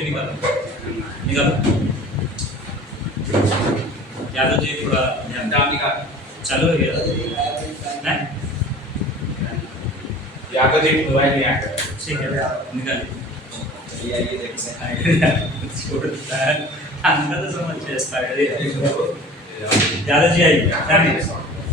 Copy निकालो। यादव जी थोड़ा ध्यान निकाल चालू हो गया है। यादव जी मोबाइल नहीं आया ठीक है निकालिए। अंदर तो समझ यादव जी आइए।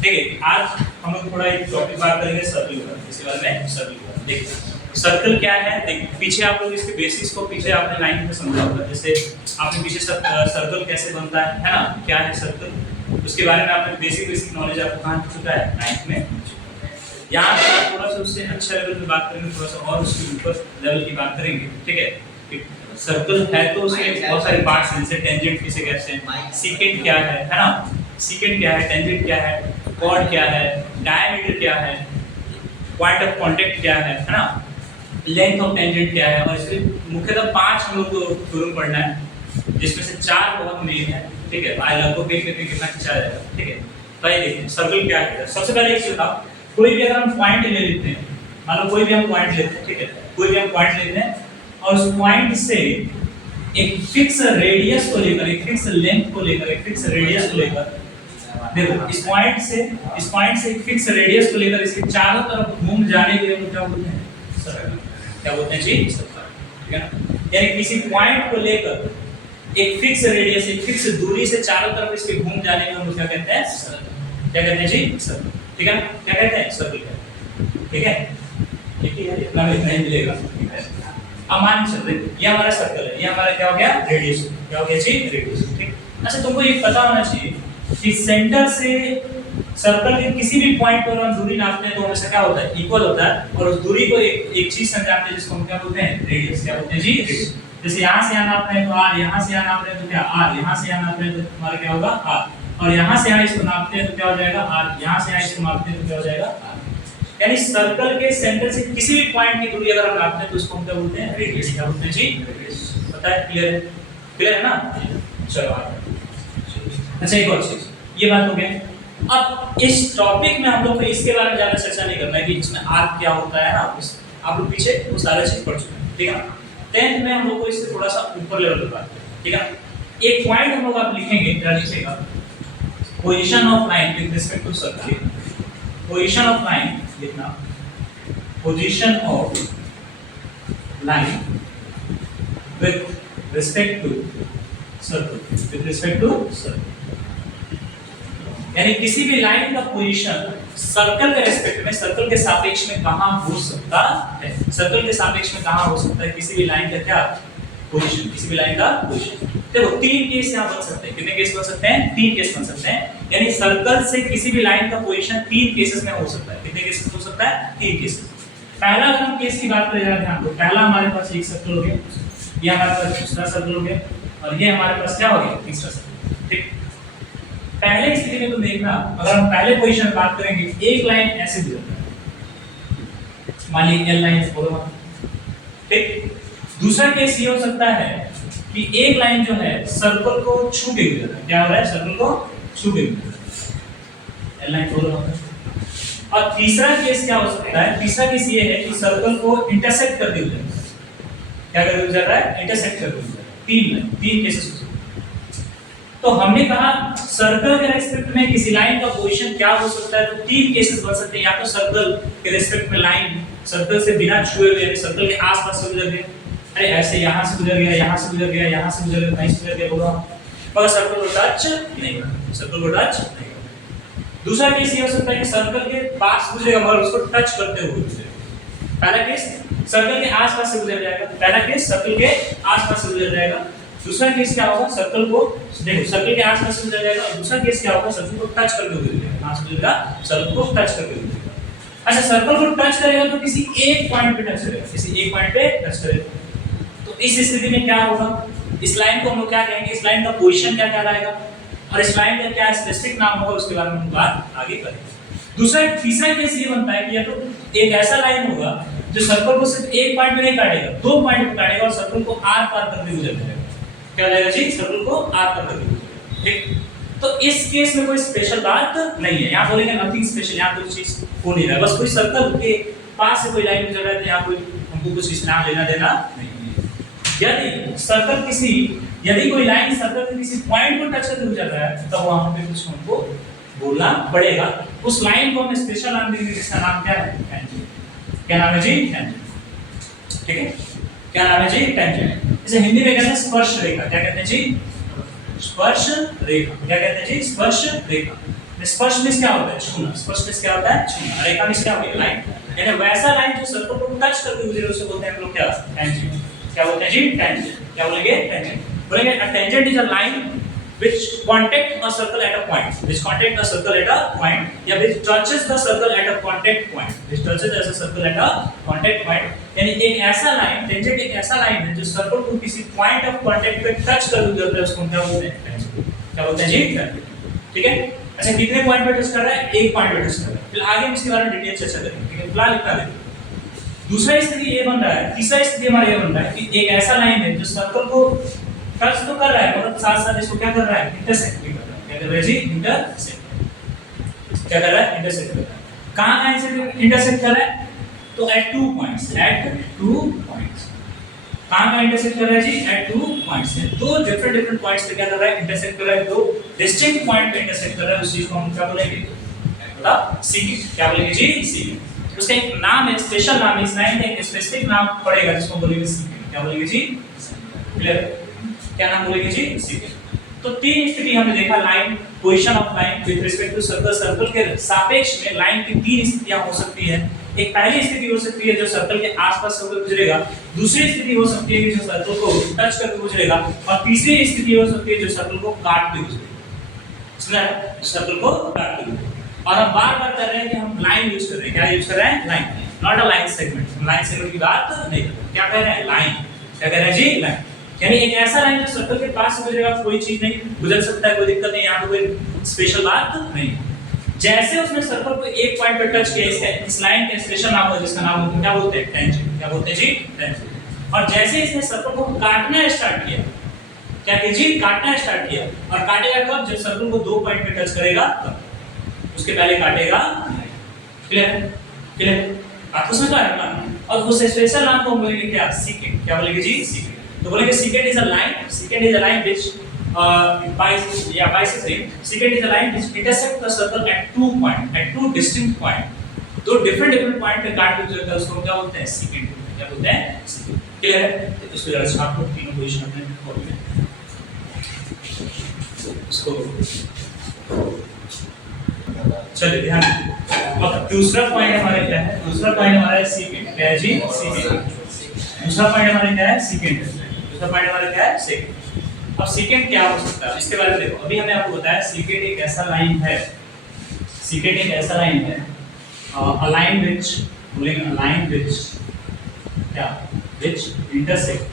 ठीक है, आज हम लोग थोड़ा एक टॉपिक बात करेंगे सर्कल का। इसके बारे में सर्कल का देखिए सर्कल क्या है। देखिए पीछे आप लोग इसके बेसिक्स को पीछे आपने 9th में समझा होगा। जैसे आपने पीछे सर्कल कैसे बनता है ना, क्या है सर्कल, उसके बारे में आपने बेसिक नॉलेज आपको कहाँ चुका है 9th में। यहाँ पर थोड़ा सा उससे अच्छा लेवल में बात करेंगे, थोड़ा सा और उसके ऊपर लेवल की बात करेंगे। ठीक है, सर्कल है तो उसमें बहुत सारे पार्ट्स हैं, जैसे टेंजेंट किसे कहते हैं, सीकेंट क्या है ना, सीकेंट क्या है, टेंजेंट क्या है, कॉर्ड क्या है, डायमीटर क्या है, पॉइंट ऑफ कांटेक्ट क्या है ना, लेंथ ऑफ टेंजेंट क्या है। और इसमें मुख्यतः 5 हम लोग को थ्योरम पढ़ना है, जिसमें से 4 बहुत मेन है। ठीक है, आज लगभग देख लेते हैं कितना खींचा जाएगा। ठीक है, तो ये देखिए सर्कल क्या है। सबसे पहले एक चीज बताओ, कोई भी अगर हम पॉइंट ले लेते हैं, मान लो कोई भी हम पॉइंट लेते हैं, ठीक है, कोई भी हम पॉइंट लेते हैं और उस पॉइंट से एक फिक्स रेडियस को लेकर, एक फिक्स लेंथ को लेकर, एक फिक्स रेडियस को लेकर, देखो इस पॉइंट से एक फिक्स रेडियस को लेकर इसके चारों तरफ घूम जाने के लिए हम क्या बोलते हैं, सर्कल। क्या बोलते हैं जी, सर्कल। ठीक है ना, यानी किसी पॉइंट को लेकर एक फिक्स रेडियस, एक फिक्स दूरी से चारों तरफ इसके घूम जाने को हम क्या कहते हैं, सर्कल। क्या कहते हैं जी, सर्कल। ठीक है ना, क्या कहते हैं, सर्कल। ठीक है, देखिए यार इतना ही मिलेगा। अब मान चलते ये हमारा सर्कल है, ये हमारा क्या हो गया, रेडियस। क्या हो गया जी, रेडियस। ठीक, अच्छा तुमको ये पता होना चाहिए कि सेंटर से सर्कल के किसी भी पॉइंट पर हम दूरी नापते हैं तो हमेशा क्या होता है, इक्वल होता है। और उस दूरी को एक चीज से जानते हैं जिसको हम क्या बोलते हैं, रेडियस। क्या बोलते हैं जी, रेडियस। जैसे यहाँ से यहाँ नाप रहे हैं तो r, यहाँ से यहाँ नाप रहे हैं तो क्या r, यहाँ से यहाँ नाप रहे हैं तो हमारा क्या होगा r, और यहाँ से यहाँ इसको नापते हैं तो क्या हो जाएगा r, यहाँ से यहाँ इसको नापते हैं तो क्या हो जाएगा r। यानी सर्कल के सेंटर से किसी भी पॉइंट की दूरी अगर हम नापते हैं तो उसको हम क्या बोलते हैं, रेडियस। क्या बोलते हैं जी, रेडियस। पता है, क्लियर है ना। चलो अच्छा एक और चीज, ये बात हो गई। अब इस टॉपिक में हम लोग को इसके बारे में ज्यादा चर्चा नहीं करना है कि इसमें आर्क क्या होता है ना, आप लोग पीछे वो सारा चीज पढ़ चुके हैं। ठीक है ना, 10th में हम लोग को इससे थोड़ा सा ऊपर लेवल पे बात करें। ठीक है ना, एक पॉइंट हम लोग आप लिखेंगे, क्या लिखिएगा, position of line with respect to circle. Position of line लिखना, position of line with respect to circle, with respect to circle. यानी किसी भी लाइन का पोजीशन सर्कल के रेस्पेक्ट में, सर्कल के सापेक्ष में कहां हो सकता है, सर्कल के सापेक्ष में कहां हो सकता है किसी भी लाइन का क्या पोजीशन, किसी भी लाइन का पोजीशन। देखो 3 केस यहां बन सकते हैं। कितने केस बन सकते हैं, 3 केस बन सकते हैं। यानी सर्कल से किसी भी लाइन का पोजीशन 3 केसेस में हो सकता है। कितने केसेस हो सकता है, 3 केसेस। पहला अगर हम केस की बात करें, जरा ध्यान दो, पहला हमारे पास एक सर्कल हो गया, ये हमारे पास दूसरा सर्कल हो गया, और ये हमारे पास क्या हो गया, तीसरा सर्कल। ठीक, पहले स्थिति में तो देखना, अगर हम पहले पोजीशन में बात करेंगे, एक लाइन ऐसे गुजरता है, मान लीजिए एल लाइन फॉलो। ठीक, दूसरा केस ये हो सकता है कि एक लाइन जो है सर्कल को छू के गुजर रहा है। क्या हो रहा है, सर्कल को छू के गुजर रहा है, एल लाइन फॉलो होता है। और तीसरा केस क्या हो सकता है, तीसरा केस ये है कि सर्कल को इंटरसेक्ट करके गुजर रहा है। क्या करके गुजर रहा है, इंटरसेक्ट करके गुजर रहा है। 3 केसेस। तो हमने कहा सर्कल के रेस्पेक्ट में किसी लाइन का पोजीशन क्या हो सकता है, तो 3 केसेस बन सकते हैं। या तो सर्कल के रेस्पेक्ट में लाइन सर्कल से बिना छुए हुए, सर्कल के आसपास से गुजर गई, अरे ऐसे यहां से गुजर गया, यहां से गुजर गया, यहां से गुजर गया, कहीं से गुजर गया होगा, पर सर्कल को टच नहीं करना, सर्कल को टच नहीं करना। दूसरा केस ये हो सकता है कि सर्कल के पास गुजरेगा मगर उसको टच करते हुए गुजरेगा। पहला केस सर्कल के आसपास से गुजर जाएगा, पहला केस सर्कल के आसपास से गुजर जाएगा। दूसरा केस क्या होगा, सर्कल को देखो सर्कल के आसपास से गुजर जाएगा। और दूसरा केस क्या होगा, सर्कल को टच करके गुजर जाएगा, कहां से गुजरेगा, सर्कल को टच करके गुजरेगा। अच्छा, सर्कल को टच करेगा तो किसी एक पॉइंट पे टच करेगा, किसी एक पॉइंट पे टच करेगा। तो इस स्थिति में क्या होगा, इस लाइन को हम लोग क्या कहेंगे, इस लाइन का पोजीशन क्या कहलाएगा, और इस लाइन का क्या स्पेसिफिक नाम होगा, उसके बारे में हम बात आगे करेंगे। दूसरा तीसरा केस ये बनता है कि या तो एक ऐसा लाइन होगा जो सर्कल को सिर्फ एक पॉइंट पे नहीं काटेगा, 2 पॉइंट पे काटेगा और सर्कल को आर पार करके गुजर जाएगा। क्या जाएगा जी, सर्कल को आर पार करके गुजरेगा। ठीक, तो इस केस में कोई स्पेशल बात नहीं है, यहाँ बोलेंगे नथिंग स्पेशल, यहाँ कोई चीज हो नहीं रहा है, बस कोई सर्कल के पास से कोई लाइन गुजर रहा है तो यहाँ कोई हमको कुछ इस नाम लेना देना नहीं है। यदि कोई लाइन सर्कल के किसी पॉइंट को टच करके गुजर रहा है तब वहां पे कुछ हमको बोलना पड़ेगा। उस लाइन को हम स्पेशल नाम देंगे जिसका नाम क्या है? टेंजेंट। क्या नाम है जी? टेंजेंट। ठीक है, क्या नाम है जी? टेंजेंट। इसे हिंदी में कहते हैं स्पर्श रेखा। क्या कहते हैं जी? स्पर्श रेखा। क्या कहते हैं जी? स्पर्श रेखा। स्पर्श मींस क्या होता है? छूना। स्पर्श मींस क्या होता है? छूना। रेखा मींस क्या होती है? लाइन। यानी वैसा लाइन जो सर्कल को टच करके गुजरे उसे बोलते हैं हम लोग क्या? टेंजेंट। क्या बोलते हैं जी? टेंजेंट। क्या बोलेंगे? टेंजेंट। बोलेंगे a tangent is a line which contact a circle at a point, which contact a circle at a point या which touches the circle at a contact point, which touches as a circle at a contact point। यानी एक ऐसा line, tangent एक ऐसा line है जो circle को किसी पॉइंट ऑफ कांटेक्ट पे टच कर गुजरता है, उसको क्या बोलते हैं? टेंजेंट। क्या बोलते हैं जी? ठीक है। अच्छा, कितने पॉइंट पे टच कर रहा है? एक पॉइंट पे टच कर रहा है। फिर आगे हम इसके बारे में डिटेल चर्चा करेंगे। ठीक है, फिलहाल इतना देखो। दूसरा स्थिति ये बन रहा है, तीसरा स्थिति हमारा ये बन रहा है कि एक ऐसा लाइन है जो सर्कल को टच तो कर रहा है मतलब साथ साथ इसको क्या कर रहा है? इंटरसेक्ट भी कर रहा है। क्या कर रहा है जी? इंटरसेक्ट। क्या कर रहा है? इंटरसेक्ट कर रहा है। कहां कहां से इंटरसेक्ट कर रहा है? तो at two points. At two points. कहां कहां इंटरसेक्ट कर रहा है जी? At two points. दो डिफरेंट पॉइंट्स पे क्या कर रहा है? इंटरसेक्ट कर रहा है। दो डिस्टिंक्ट पॉइंट पे इंटरसेक्ट कर रहा है। उस चीज को हम क्या बोलेंगे? मतलब सीकेंट। क्या बोलेंगे जी? सीकेंट। उसका एक नाम है, स्पेशल नाम है। इस लाइन का एक स्पेसिफिक नाम पड़ेगा जिसको बोलेंगे सीकेंट। क्या बोलेंगे जी? क्लियर? क्या नाम बोलेंगे जी? सीकेंट। तो तीन स्थिति हमने देखा, line, position of line with respect to circle. Circle के सापेक्ष में लाइन की तीन स्थितियां हो सकती है। एक पहली स्थिति हो सकती है जो सर्कल के आसपास सर्कल गुजरेगा। दूसरी स्थिति हो सकती है कि जो सर्कल को टच करके गुजरेगा। और तीसरी स्थिति हो सकती है जो सर्कल को काट के गुजरेगा। सुना है? सर्कल को काट के गुजरेगा। और हम बार-बार कर रहे हैं कि हम लाइन यूज कर रहे हैं। क्या यूज कर रहे हैं? Line, not a line segment. हम लाइन सेगमेंट की बात नहीं कर रहे। क्या कह रहे हैं? लाइन। क्या कह रहे हैं जी? लाइन। यानी एक ऐसा लाइन जो सर्कल के पास गुजरेगा, कोई चीज नहीं गुजर सकता है, कोई दिक्कत नहीं, यहाँ पे कोई स्पेशल बात नहीं। जैसे उसने सर्कल को एक पॉइंट पे टच किया, इसका इस लाइन का स्पेशल नाम है जिसका नाम क्या बोलते हैं? टेंजेंट। क्या बोलते हैं जी? टेंजेंट। और जैसे इसने सर्कल को काटना स्टार्ट किया, क्या कीजिए? काटना स्टार्ट किया। और काटेगा कब? जब सर्कल को दो पॉइंट पे टच करेगा तब। उसके पहले काटेगा। क्लियर? क्लियर? आप समझ पा रहे हैं? और उस स्पेशल नाम को हम बोलेंगे क्या? सीकेंट। क्या बोलेंगे जी? सीकेंट। तो बोलेंगे secant is a line which secant is a line which intersect the circle at two distinct point। दो different point पे काट के जो है उसको क्या बोलते हैं? secant। क्या बोलते हैं? secant। क्लियर है? तो इसको जरा छाप लो, तीनों पोजीशन अपने कॉपी में। इसको चलिए ध्यान। अब दूसरा पॉइंट हमारा क्या है? दूसरा पॉइंट हमारा है secant। क्या है जी? secant। दूसरा पॉइंट हमारा क्या है? secant। दूसरा पॉइंट हमारा क्या है? सेकेंड। अब सेकेंड क्या हो सकता है इसके बारे में देखो। अभी हमने आपको बताया सेकेंड एक ऐसा लाइन है, सेकेंड एक ऐसा लाइन है, अ लाइन व्हिच, बोलेंगे अ लाइन व्हिच क्या? Which intersect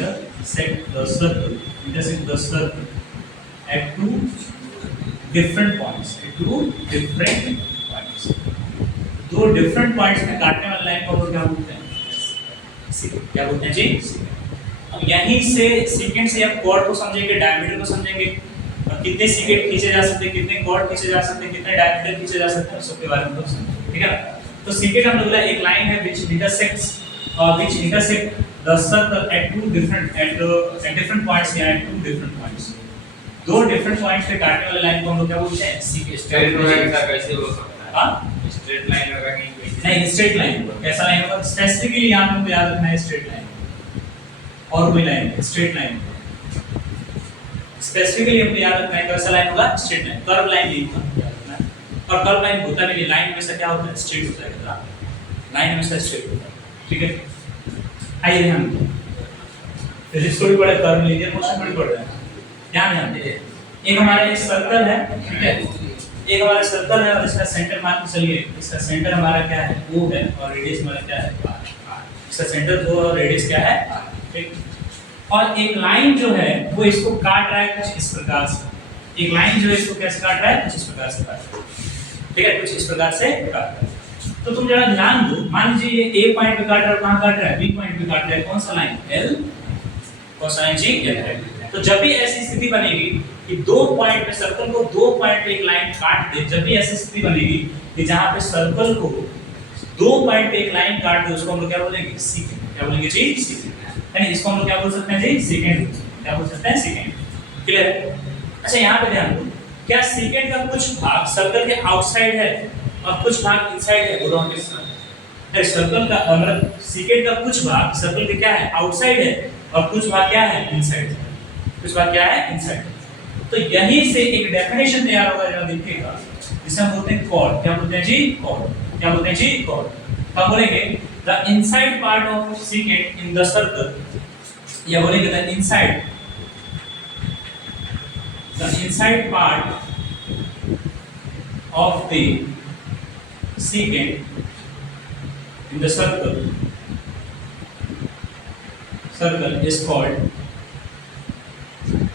the circle at two different points. दो डिफरेंट पॉइंट्स में काटने वाली लाइन को क्या बोलते हैं? क्या बोलते हैं जी? अब यहीं से सेकेंड से आप कॉर्ड को समझेंगे, डायमीटर को समझेंगे, और कितने सेकेंड खींचे जा सकते हैं, कितने कॉर्ड खींचे जा सकते हैं, कितने डायमीटर खींचे जा सकते हैं, सबके बारे में समझेंगे। ठीक है? तो सेकेंड हम बोला एक लाइन है which intersect the circle at different points या at two different points। दो डिफरेंट पॉइंट्स पे काटने वाले लाइन को हम लोग क्या बोलते हैं? सेकेंड। स्ट्रेट लाइन का कैसे हो सकता है? हां, स्ट्रेट लाइन होगा कहीं नहीं, स्ट्रेट लाइन कैसा लाइन होगा? स्पेसिफिकली यहां पे हमको याद रखना है स्ट्रेट लाइन और कोई लाइन, स्ट्रेट लाइन स्पेसिफिकली हमको याद रखना है कैसा लाइन होगा? Straight line. कर्व लाइन नहीं होगा, याद रखना है। और कर्व लाइन होता भी नहीं, लाइन हमेशा क्या होता है? स्ट्रेट होता है। लाइन हमेशा स्ट्रेट होता है। ठीक है? आइए ध्यान दो, फिजिक्स को भी पढ़े, कर्व लीनियर मोशन भी पढ़ रहे हैं, ध्यान दीजिए। एक हमारा एक सर्कल है, ठीक है? एक हमारा सर्कल है और इसका सेंटर मान के चलिए, इसका सेंटर हमारा क्या है? O है और रेडियस हमारा क्या है? R। इसका सेंटर O और रेडियस क्या है? R। ठीक? और एक लाइन जो है वो इसको काट रहा है कुछ इस प्रकार से। एक लाइन जो है इसको कैसे काट रहा है? कुछ इस प्रकार से काट रहा है। ठीक है? कुछ इस प्रकार से काट रहा है। तो तुम जरा ध्यान दो, मान लीजिए ये A पॉइंट पे काट रहा है, कहां काट रहा है? B पॉइंट पे काट रहा है। कौन सा लाइन? L। कौन सा लाइन जी? L। तो जब भी ऐसी स्थिति बनेगी कि दो पॉइंट पे सर्कल को दो पॉइंट पे एक लाइन काट दे, जब भी ऐसी स्थिति बनेगी कि जहां पे सर्कल को दो पॉइंट पे एक लाइन काट दे, उसको हम लोग क्या बोलेंगे? सीकेंट। क्या बोलेंगे जी? सीकेंट। यानी इसको हम लोग क्या बोल सकते हैं जी, सेकेंड। क्या बोल सकते हैं, सेकेंड। क्लियर है? अच्छा यहाँ पे ध्यान दो, क्या सेकेंड का कुछ भाग सर्कल के आउटसाइड है और कुछ भाग इनसाइड है? बोलो हम अरे सर्कल का मतलब सेकेंड का कुछ भाग सर्कल के क्या है, आउटसाइड है, और कुछ भाग क्या है, इनसाइड है। कुछ भाग क्या है, इनसाइड। तो यहीं से एक डेफिनेशन तैयार होगा, जरा देखिएगा, जिसे हम बोलते हैं कॉर्ड। क्या बोलते हैं जी, कॉर्ड। क्या बोलते हैं जी, कॉर्ड। तो हम बोलेंगे the inside part of second in the circle, या बोलेंगे the inside part of the secant in the circle is called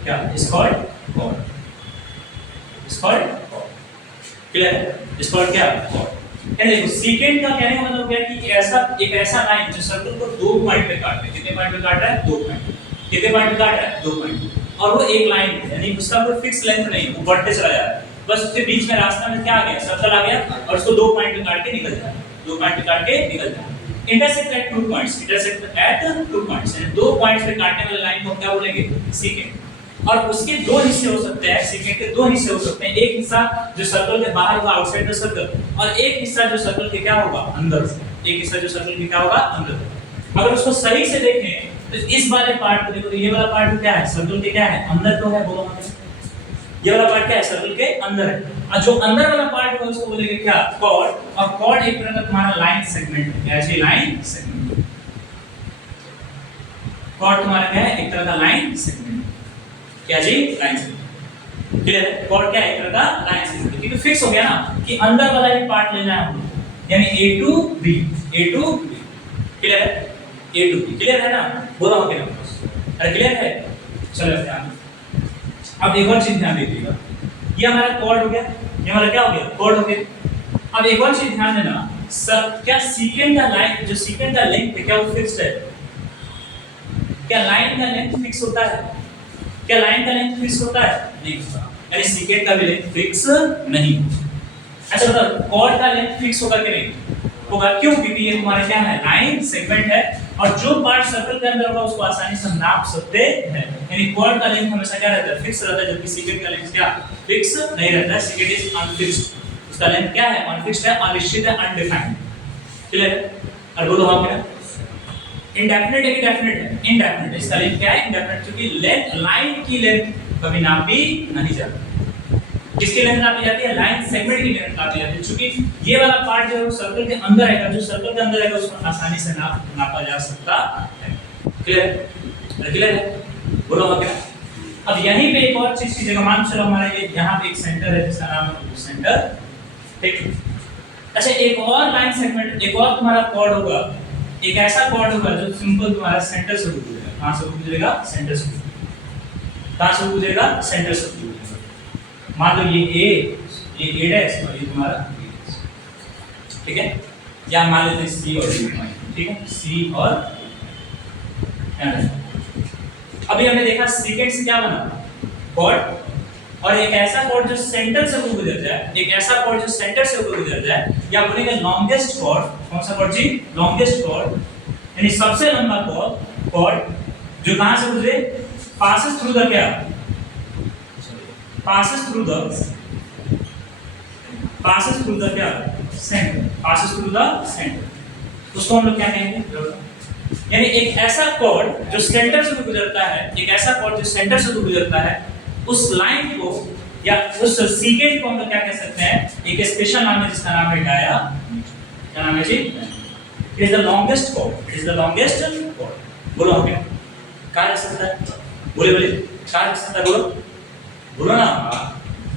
क्या, is called chord। is called chord। Clear है? is called क्या, chord। क्या देखो, secant का कहने का मतलब क्या है कि एक ऐसा लाइन जो सर्कल को दो पॉइंट पे काट रहा है। कितने पॉइंट पे काट रहा है, दो पॉइंट। कितने पॉइंट पे काट रहा है, दो पॉइंट। और वो एक लाइन है, यानी उसका कोई फिक्स लेंथ नहीं, वो बढ़ते चला जा रहा है। बस उसके बीच में रास्ता में क्या आ गया, सर्कल आ गया, और उसको दो पॉइंट पे काट के निकल जाए। दो पॉइंट पे काट के निकल जाए। Intersect at two points, intersect at two points, यानी दो पॉइंट्स पे काटने वाले लाइन को क्या बोलेंगे, सेकेंड। और उसके दो हिस्से हो सकते हैं, सेकेंड के दो हिस्से हो सकते हैं। एक हिस्सा जो सर्कल के बाहर होगा, आउटसाइड द सर्कल, और एक हिस्सा जो सर्कल के क्या होगा, अंदर। एक हिस्सा जो सर्कल के क्या होगा, अंदर। अगर उसको सही से देखें तो इस वाले पार्ट को देखो, तो ये वाला पार्ट क्या है, सर्कल के क्या है, अंदर तो है। बोलो हमें, ये वाला पार्ट क्या है, सर्कल के अंदर है। और जो अंदर वाला पार्ट है उसको बोलेंगे क्या, कॉर्ड। और कॉर्ड एक तरह का तुम्हारा लाइन सेगमेंट है। ऐसे लाइन सेगमेंट, कॉर्ड तुम्हारा क्या है, एक तरह का लाइन सेगमेंट। क्या जी, लाइन सेगमेंट। क्लियर है? कॉर्ड क्या है, एक तरह का लाइन सेगमेंट। क्योंकि फिक्स हो गया ना कि अंदर वाला ही पार्ट लेना है हम लोग, यानी A to B, A to B। Clear है? A to B क्लियर है ना, बोलो हम क्या, अरे क्लियर है? चलो ध्यान। अब एक और चीज ध्यान दीजिएगा, ये हमारा कॉर्ड हो गया, ये हमारा क्या हो गया, कॉर्ड हो गया। अब एक और चीज ध्यान देना, क्या सेकेंड का लाइन, जो सेकेंड का लेंथ है, क्या वो फिक्स्ड है? क्या लाइन का लेंथ फिक्स होता है? क्या लाइन का लेंथ फिक्स होता है? नहीं होता। यानी सेकेंड का भी लेंथ फिक्स नहीं। अच्छा बताओ, कॉर्ड का लेंथ फिक्स होगा कि नहीं होगा? क्यों? क्योंकि ये तुम्हारा क्या है, लाइन सेगमेंट है, और जो पार्ट सर्कल के अंदर होगा उसको आसानी से नाप सकते हैं। यानी कॉर्ड का लेंथ हमेशा क्या रहता है, फिक्स रहता है, जबकि सेकेंड का लेंथ क्या, फिक्स नहीं रहता है। सेकेंड इज अनफिक्स्ड, उसका लेंथ क्या है, अनफिक्स्ड है, अनिश्चित है, अनडिफाइंड। क्लियर है? और बोलो हाँ क्या, इंडेफिनिट है कि डेफिनिट है? इंडेफिनिट। इसका लेंथ क्या है, इंडेफिनिट, क्योंकि लेंथ, लाइन की लेंथ कभी नापी नहीं जाती। किसकी लेंथ नापी जाती है, लाइन सेगमेंट की लेंथ नापी जाती है, क्योंकि ये वाला पार्ट जो है वो सर्कल के अंदर रहेगा, जो सर्कल के अंदर रहेगा उसको आसानी से नापा जा सकता है। क्लियर है? क्लियर है? बोलो हाँ क्या। अब यहीं पे एक और चीज की जगह, मान चलो हमारे ये यहाँ पे एक सेंटर है जिसका नाम है सेंटर, ठीक। अच्छा एक और लाइन सेगमेंट, एक और तुम्हारा कॉर्ड होगा, एक ऐसा कॉर्ड होगा जो सिंपल तुम्हारा सेंटर से गुजरेगा। कहां से गुजरेगा, सेंटर से। कहां से गुजरेगा, सेंटर से गुजरेगा। मान लो ये A डैश और ये तुम्हारा B, ठीक है, या मान लेते हैं C और D, ठीक है, C और D। अभी हमने देखा सेकेंड से क्या बना, कॉर्ड, और एक ऐसा कॉर्ड जो सेंटर से होकर गुजर जाए, एक ऐसा कॉर्ड जो सेंटर से होकर गुजर जाए, या बोलेंगे लॉन्गेस्ट कॉर्ड। कौन सा कॉर्ड जी, लॉन्गेस्ट कॉर्ड, यानी सबसे लंबा कॉर्ड जो कहां से गुजरे, पासेस थ्रू द क्या, passes through the क्या, center, passes through the center, उसको हम लोग क्या कहेंगे, यानी एक ऐसा कॉर्ड जो सेंटर से गुजरता है, एक ऐसा कॉर्ड जो सेंटर से गुजरता है, उस लाइन को या उस सेकेंड को हम लोग क्या कह सकते हैं, एक स्पेशल नाम है जिसका नाम है डाया। क्या नाम है जी, it is the longest chord, it is the longest chord. बोलो हम क्या कह सकता है, बोले क्या कह सकता है, बोलो बोलो ना,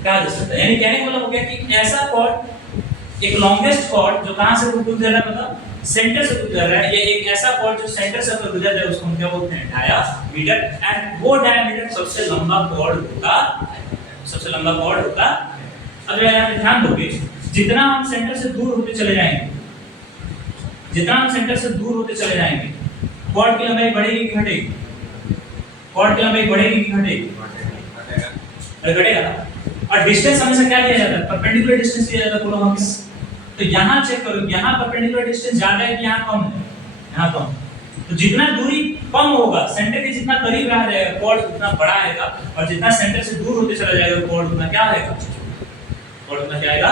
क्या कह सकता है। यानी कहने का मतलब हो गया कि ऐसा कॉर्ड, एक लॉन्गेस्ट कॉर्ड जो कहां से गुजर रहा है, मतलब सेंटर से गुजर रहा है, या एक ऐसा कॉर्ड जो सेंटर से गुजर रहा है, उसको हम क्या बोलते हैं, डायामीटर। एंड वो डायामीटर सबसे लंबा कॉर्ड होता है, सबसे लंबा कॉर्ड होता है। अब यहाँ पे ध्यान दोगे, जितना हम सेंटर से दूर होते चले जाएंगे, जितना हम सेंटर से दूर होते चले जाएंगे, कॉर्ड की लंबाई बढ़ेगी कि घटेगी, कॉर्ड की लंबाई बढ़ेगी कि घटेगी, घटेगा ना। और डिस्टेंस हमेशा क्या दिया जाता है, परपेंडिकुलर डिस्टेंस दिया जाता है। बोलो हम, तो यहां चेक करो, यहां परपेंडिकुलर डिस्टेंस ज्यादा है कि यहां कम है, यहां कम। तो जितना दूरी कम होगा, सेंटर के जितना करीब रहा जाएगा कॉर्ड उतना बड़ा आएगा, और जितना सेंटर से दूर होते चला जाएगा कॉर्ड उतना क्या आएगा, कॉर्ड उतना क्या आएगा।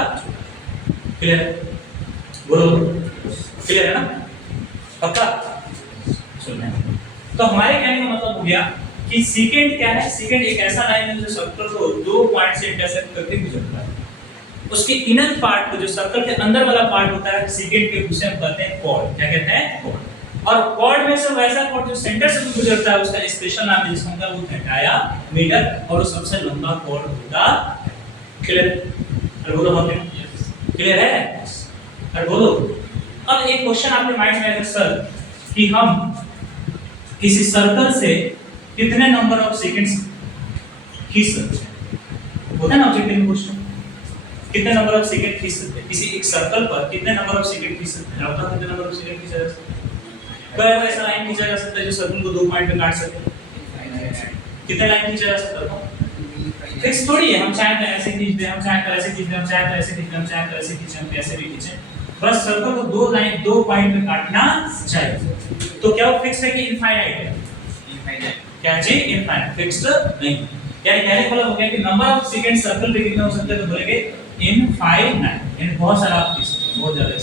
क्लियर है? बोलो, क्लियर है ना? पक्का? सुनना। तो हमारे कहने का मतलब हो गया कि सीकेंट क्या है? सीकेंट एक ऐसा लाइन है जो सर्कल को दो पॉइंट से इंटरसेक्ट करके गुजरता है। उसके इनर पार्ट को, जो सर्कल के अंदर वाला पार्ट होता है सीकेंट के, उसे हम कहते हैं कॉर्ड। क्या कहते हैं? कॉर्ड। और कॉर्ड में से वैसा कॉर्ड जो सेंटर से गुजरता है उसका स्पेशल नाम है, जिसको हम कहते हैं डायामीटर, और वो सबसे लंबा कॉर्ड होता है। क्लियर? अरे बोलो मत, क्लियर है? अरे बोलो। अब एक क्वेश्चन आपके माइंड में आएगा सर कि हम किसी सर्कल से कितने नंबर ऑफ सेकंड्स खींच सकते हैं? होता है ना ऑब्जेक्टिव क्वेश्चन, कितने नंबर ऑफ सेकंड खींच सकते हैं किसी एक सर्कल पर, कितने नंबर ऑफ सेकंड खींच सकते हैं? आपका कितने नंबर ऑफ सेकंड खींचा जा सकता है? कोई ऐसा लाइन खींचा जा सकता है जो सर्कल को दो पॉइंट पे काट सके? कितने लाइन खींचा जा सकता है? फिक्स थोड़ी है, हम चाहे तो ऐसे खींच दे, हम चाहे तो ऐसे खींच दे, हम चाहे तो ऐसे खींच दे, हम चाहे तो ऐसे खींचे, हम कैसे भी खींचे, बस सर्कल को दो लाइन दो पॉइंट पे काटना चाहिए। तो क्या वो फिक्स है कि इनफाइनाइट है? इनफाइनाइट। क्या जी? इनफाइनाइट, फिक्स्ड नहीं। यानी कहने का मतलब हो गया कि नंबर ऑफ सेकंड सर्कल पे कितने हो सकते हैं? तो बोलेंगे इनफाइनाइट। यानी बहुत सारा आप खींच सकते हैं, बहुत ज्यादा।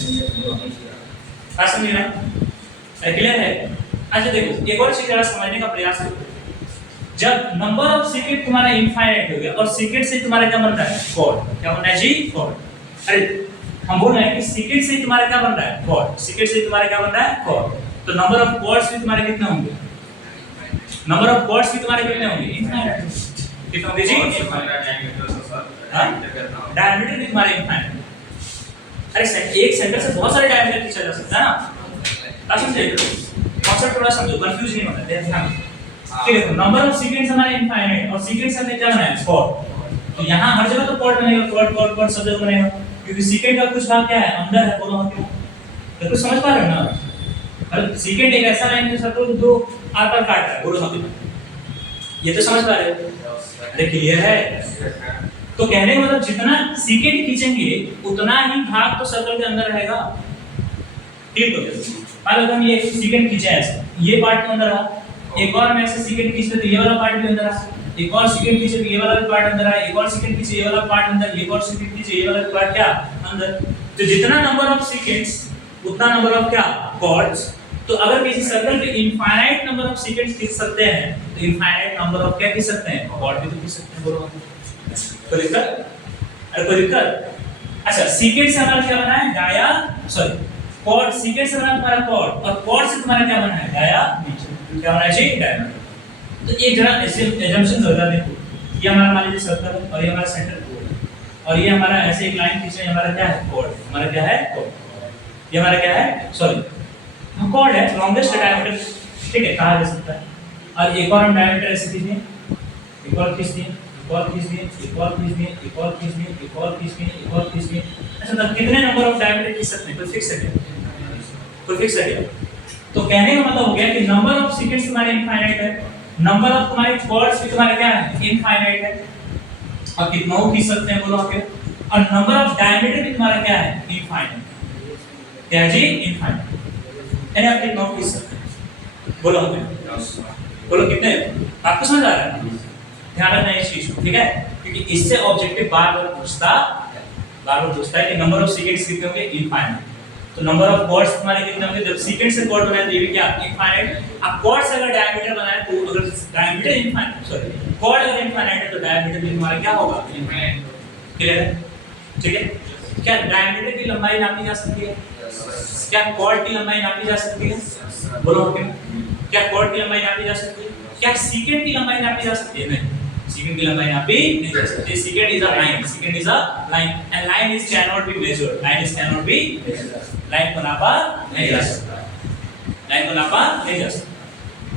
समझ रहे हैं? क्लियर है? अच्छा देखो, एक और चीज जरा समझने का प्रयास करो। जब नंबर ऑफ सेकंड तुम्हारा इनफाइनाइट हो गया और सेकंड से तुम्हारा क्या बन रहा है? कॉर्ड। क्या बन रहा है जी? कॉर्ड। अरे हम बोल रहे हैं कि सेकंड से तुम्हारा क्या बन रहा है? कॉर्ड। सेकंड से तुम्हारा क्या बन रहा है? कॉर्ड। तो नंबर ऑफ कॉर्ड्स भी तुम्हारे कितने होंगे? नंबर ऑफ कॉर्ड्स भी तुम्हारे कितने होंगे? इनफाइनाइट। कितने होंगे जी? डायमीटर भी तुम्हारा इनफाइनाइट। अरे एक सेंटर से बहुत सारे डायमीटर खींचा जा सकता है ना। समझे? कॉन्सेप्ट थोड़ा समझो, कंफ्यूज नहीं होना है। ध्यान। ठीक है, तो नंबर ऑफ सीक्वेंस हमारे इनफाइनाइट, और सीक्वेंस हमने क्या बनाया? कॉर्ड। तो यहाँ हर जगह तो कॉर्ड बनेगा, कॉर्ड कॉर्ड कॉर्ड सब जगह बनेगा, क्योंकि सीक्वेंस का कुछ भाग क्या है? अंदर है। बोलो क्यों? तो कुछ समझ पा रहे हो ना? अरे सीक्वेंस एक ऐसा लाइन है जो सर्कल को दो आर पार काट रहा है। बोलो क्यों? ये तो समझ पा रहे हो? अरे क्लियर है? तो कहने का मतलब जितना सीक्वेंस खींचेंगे उतना ही भाग तो सर्कल के अंदर रहेगा। ठीक हो गया? मान लो हम ये सीक्वेंस खींचा है ऐसे, ये पार्ट के अंदर रहा, एक और मैं ऐसे सीक्वेंस खींचते तो ये वाला पार्ट भी अंदर आ, एक और सीक्वेंस खींचे तो ये वाला भी पार्ट अंदर आ, एक और सीक्वेंस खींचे ये वाला पार्ट अंदर, एक और सीक्वेंस खींचे ये वाला पार्ट क्या अंदर। तो जितना नंबर ऑफ सीक्वेंस उतना नंबर ऑफ क्या? कॉर्ड्स। तो अगर किसी सर्कल पे इनफाइनाइट नंबर ऑफ सीक्वेंस खींच सकते हैं तो इनफाइनाइट नंबर ऑफ क्या खींच सकते हैं? कॉर्ड भी तो खींच सकते हैं। बोलो कोई दिक्कत? अरे कोई दिक्कत? अच्छा, सीक्वेंस से हमारा क्या बना है? Dia sorry cord. सीक्वेंस से बना तुम्हारा कॉर्ड, और कॉर्ड से तुम्हारा क्या बना है? डायामीटर। क्या बना है जी? डायामीटर। तो एक जरा ऐसे एजम्पशन लगा देखो, ये हमारा मान लीजिए सर्कल है और ये हमारा सेंटर कॉर्ड है, और ये हमारा ऐसे एक लाइन खींचे, हमारा क्या है? कॉर्ड। हमारा क्या है? कॉर्ड। ये हमारा क्या है? सॉरी कॉर्ड है, लॉन्गेस्ट डायमीटर। ठीक है, कहा जा सकता है। और एक और हम डायमीटर ऐसे खींच दिए, एक और खींच दिए, एक और खींच दिए, एक और खींच दिए, एक और खींच दिए, एक और खींच दिए, एक और खींच दिए। अच्छा, तो कितने नंबर ऑफ डायमीटर खींच सकते हैं? कोई फिक्स है क्या? कोई फिक्स है क्या? तो कहने का मतलब हो गया कि नंबर ऑफ सीक्वेंस तुम्हारे इनफाइनाइट है, नंबर ऑफ तुम्हारे कॉर्ड्स भी तुम्हारे क्या है? इनफाइनाइट है। और कितना खींच सकते हैं? बोलो आपके। और नंबर ऑफ डायमीटर भी तुम्हारा क्या है? इनफाइनाइट। क्या जी? इनफाइनाइट। यानी आप कितना खींच सकते हैं? बोलो हमें, बोलो कितने? आपको समझ आ रहा है? ध्यान रखना इस चीज को, ठीक है? क्योंकि इससे ऑब्जेक्टिव बार बार पूछता है कि नंबर ऑफ सीक्वेंस कितने होंगे? इनफाइनाइट। तो नंबर ऑफ कॉर्ड्स तुम्हारे कितने होंगे? जब सीक्वेंस से कॉर्ड बनाए तो ये भी क्या? इनफाइनाइट। अब कॉर्ड से अगर डायमीटर बनाए तो अगर डायमीटर इनफाइनाइट, सॉरी कॉर्ड अगर इनफाइनाइट है तो डायमीटर भी तुम्हारा क्या होगा? इनफाइनाइट। क्लियर है? ठीक है? क्या डायमीटर की लंबाई नापी जा सकती है? क्या कॉर्ड की लंबाई नापी जा सकती है? बोलो क्या कॉर्ड की लंबाई नापी जा सकती है? क्या सीक्वेंस की लंबाई नापी जा सकती है? नहीं, सीक्वेंस की लंबाई नापी नहीं जा सकती। Sequence is a line, sequence is a line, and line is can not be measured, line is can not be measured. Line को नापा नहीं जा सकता, लाइन को नापा नहीं जा सकता।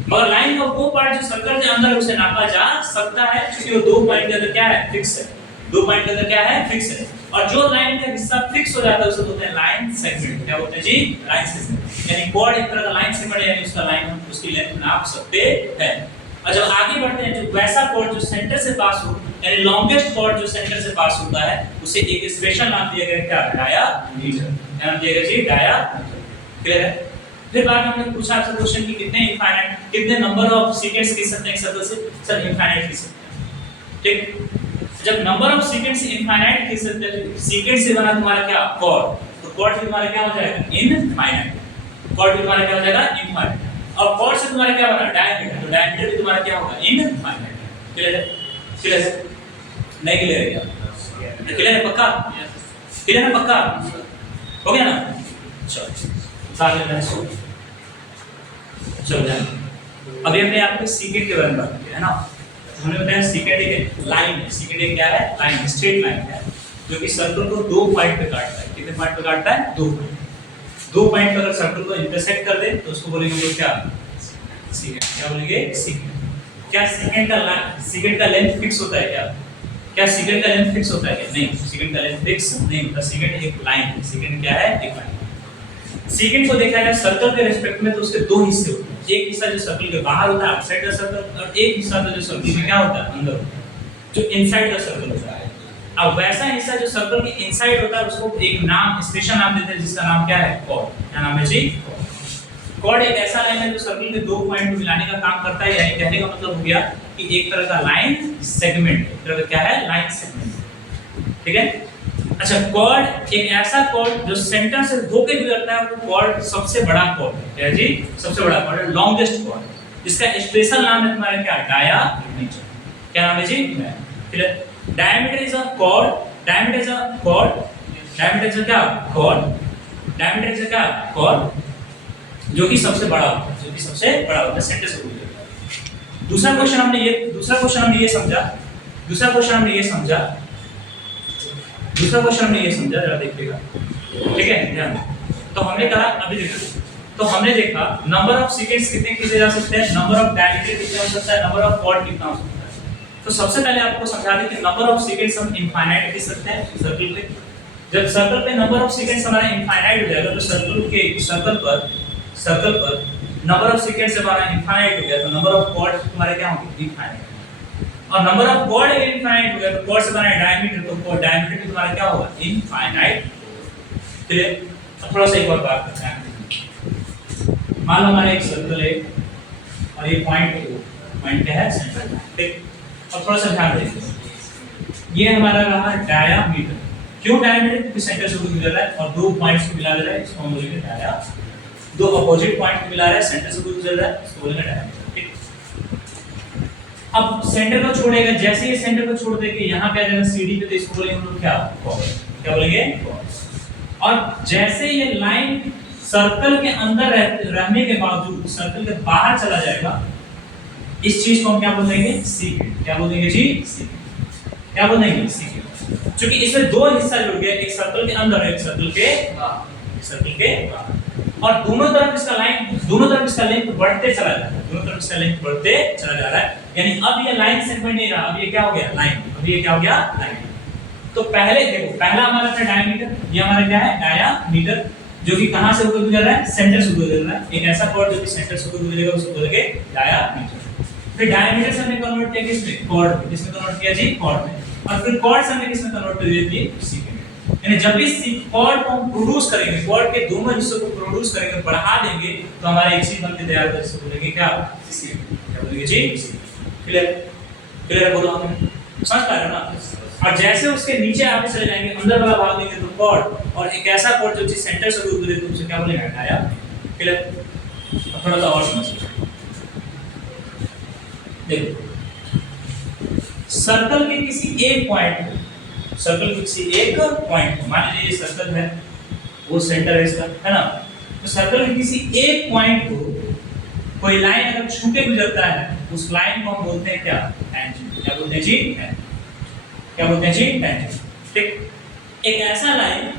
मगर लाइन का वो पार्ट जो सर्कल के अंदर उसे नापा जा सकता है, क्योंकि वो दो पॉइंट के अंदर क्या है? फिक्स है। दो पॉइंट के अंदर क्या है? फिक्स है। और जो लाइन का हिस्सा फिक्स हो जाता है उसे बोलते हैं लाइन सेगमेंट। क्या बोलते हैं जी? Line segment. यानी कॉर्ड एक तरह का लाइन सेगमेंट है, यानी उसका लाइन हम उसकी लेंथ नाप सकते हैं। और जब आगे बढ़ते हैं, जो वैसा कॉर्ड जो सेंटर से पास हो, यानी लॉन्गेस्ट कॉर्ड जो सेंटर से पास होता है, उसे एक स्पेशल नाम दिया गया, क्या? डायामीटर। क्या नाम दिया गया जी? डायामीटर। क्लियर है? फिर बाद में हमने पूछा आपसे क्वेश्चन कि कितने नंबर ऑफ सीक्वेंस खींच सकते हैं एक सर्कल से? सर इनफाइनाइट खींच सकते हैं। ठीक, जब नंबर ऑफ सीक्वेंस इनफाइनाइट खींच सकते हैं, सीक्वेंस से बना तुम्हारा क्या? कॉर्ड। तो कॉर्ड से तुम्हारा क्या हो जाएगा? इनफाइनाइट। कॉर्ड से तुम्हारा क्या हो जाएगा? इनफाइनाइट। और कॉर्ड से तुम्हारा क्या बना? डायमीटर। तो डायमीटर भी तुम्हारा क्या होगा? इनफाइनाइट। क्लियर है? क्लियर है? नहीं क्लियर है क्या? क्लियर है पक्का? क्लियर है पक्का? हो गया ना? चलो सारे में चलो जाए। अभी हमने आपको सीकेंड के बारे में बात की है ना। हमने बताया सीकेंड एक लाइन है। सीकेंड एक क्या है? लाइन, स्ट्रेट लाइन है जो कि सर्कल को दो पॉइंट पे काटता है। कितने पॉइंट पे काटता है? दो पॉइंट पे अगर सर्कल को इंटरसेक्ट कर दे तो उसको बोलेंगे हम लोग क्या? सीकेंड। क्या बोलेंगे? सीकेंड। क्या सीकेंड का लेंथ फिक्स होता है क्या? क्या सीकेंड का लेंथ फिक्स होता है क्या? नहीं, सीकेंड का लेंथ फिक्स नहीं होता। सीकेंड एक लाइन है। सीकेंड क्या है? एक लाइन। सीकेंड को देखा जाए सर्कल के रिस्पेक्ट में तो उसके दो हिस्से होते हैं। एक हिस्सा जो सर्कल के बाहर होता है, आउटसाइड द सर्कल, और एक हिस्सा जो सर्कल में क्या होता है? अंदर होता है, जो इनसाइड द सर्कल होता है। अब वैसा हिस्सा जो सर्कल के इनसाइड होता है उसको एक नाम, स्पेशल नाम देते हैं जिसका नाम क्या है? कॉर्ड। क्या नाम है जी? कॉर्ड एक ऐसा लाइन है जो सर्कल के दो पॉइंट को मिलाने का काम करता है। यानी कहने का मतलब हो गया कि एक तरह का लाइन सेगमेंट। एक तरह का क्या है? Line segment. ठीक है? अच्छा, कॉर्ड एक ऐसा कॉर्ड जो सेंटर से होके गुजरता है, वो कॉर्ड सबसे बड़ा कॉर्ड है। क्या जी? सबसे बड़ा कॉर्ड है, लॉन्गेस्ट कॉर्ड, जिसका स्पेशल नाम है तुम्हारा क्या? डायामीटर। क्या नाम है जी? फिर diameter is a chord, diameter is a chord, diameter is a क्या? कॉर्ड, डायमीटर इज अ क्या? कॉर्ड जो कि सबसे बड़ा होता है, जो कि सबसे बड़ा होता है, सेंटर से गुजरता है। दूसरा क्वेश्चन हमने ये समझा, जरा देखिएगा। ठीक है, ध्यान। तो हमने कहा, अभी देखो, तो हमने देखा नंबर ऑफ सीक्वेंस कितने खींचे जा सकते हैं, नंबर ऑफ डायमीटर कितना हो सकता है, नंबर ऑफ कॉर्ड कितना हो सकता है। तो सबसे पहले आपको समझा दें कि नंबर ऑफ सीक्वेंस हम इनफाइनाइट खींच सकते हैं सर्कल पे। जब सर्कल पे नंबर ऑफ सीक्वेंस हमारा इनफाइनाइट हो जाएगा तो सर्कल पर नंबर ऑफ सीक्वेंस हमारा इनफाइनाइट हो गया तो नंबर ऑफ कॉर्ड तुम्हारे क्या होंगे? इनफाइनाइट। और नंबर ऑफ कॉर्ड अगर इनफाइनाइट हो गया तो कॉर्ड से बना डायमीटर, तो डायमीटर भी तुम्हारा क्या होगा? इनफाइनाइट। क्लियर? अब थोड़ा सा एक और बात करते हैं। मान लो हमारा एक सर्कल है और ये पॉइंट क्या है? सेंटर। ठीक, अब थोड़ा सा ध्यान दें। ये हमारा रहा डायामीटर। क्यों डायामीटर? क्योंकि सेंटर से गुजर रहा है और दो पॉइंट्स को मिला दे रहा है, इसको हम बोलेंगे डाया। दो अपोजिट पॉइंट को मिला रहा है, सेंटर से गुजर रहा है, इसको बोलेंगे डायामीटर। ठीक, अब सेंटर को छोड़ेगा, जैसे ये सेंटर को छोड़ देंगे यहाँ पे आ जाएगा सीडी पे, तो इसको बोलेंगे हम लोग क्या? कॉर्ड। क्या बोलेंगे? कॉर्ड। और जैसे ये लाइन सर्कल के अंदर रहने के बावजूद सर्कल के बाहर चला जाएगा, इस चीज को हम क्या बोलेंगे? सीकेंड। क्या बोलेंगे जी? सीकेंड। क्या बोलेंगे? सीकेंड। क्योंकि इसमें दो हिस्सा जुड़ गए, एक सर्कल के अंदर, एक सर्कल के बाहर, और दोनों तरफ इसका लेंथ बढ़ते चला जा रहा है। यानी अब ये लाइन सेगमेंट नहीं रहा, अब ये क्या हो गया? लाइन। अब ये क्या हो गया? लाइन। तो पहले देखो, पहला हमारा था डायमीटर, ये हमारा क्या है? डायामीटर, जो कि कहां से होकर गुजर रहा है? सेंटर से गुजर रहा है। एक ऐसा कॉर्ड जो कि सेंटर से होकर गुजरेगा उसको बोलेंगे डायामीटर। फिर डायमीटर से हमने कन्वर्ट किया किसमें? कॉर्ड में। किसमें कन्वर्ट किया जी? कॉर्ड में। और फिर कॉर्ड से हमने किसमें कन्वर्ट कर दिया? सीकेंड। यानी जब भी कॉर्ड को हम प्रोड्यूस करेंगे, कॉर्ड के दोनों हिस्सों को प्रोड्यूस करेंगे, बढ़ा देंगे, तो हमारा एक चीज बनके तैयार होगा, इसको बोलेंगे क्या? सीकेंड। क्या बोलेंगे जी? क्लियर? क्लियर बोलो हमें, समझ पा रहे हो ना? और जैसे उसके नीचे आगे चले जाएंगे, अंदर वाला भाग देंगे तो कॉर्ड, और एक ऐसा कॉर्ड जो चीज सेंटर से गुजरे तो उसे क्या बोलेंगे? डाया। क्लियर? थोड़ा सा और समझिए। देखो, सर्कल के किसी एक पॉइंट मान लीजिए ये सर्कल है, वो सेंटर है इसका, है ना? तो सर्कल के किसी एक पॉइंट को कोई लाइन अगर छू के गुजरता है, उस लाइन को हम बोलते हैं क्या? टेंजेंट। क्या बोलते हैं जी? क्या बोलते हैं जी? टेंजेंट। ठीक, एक ऐसा लाइन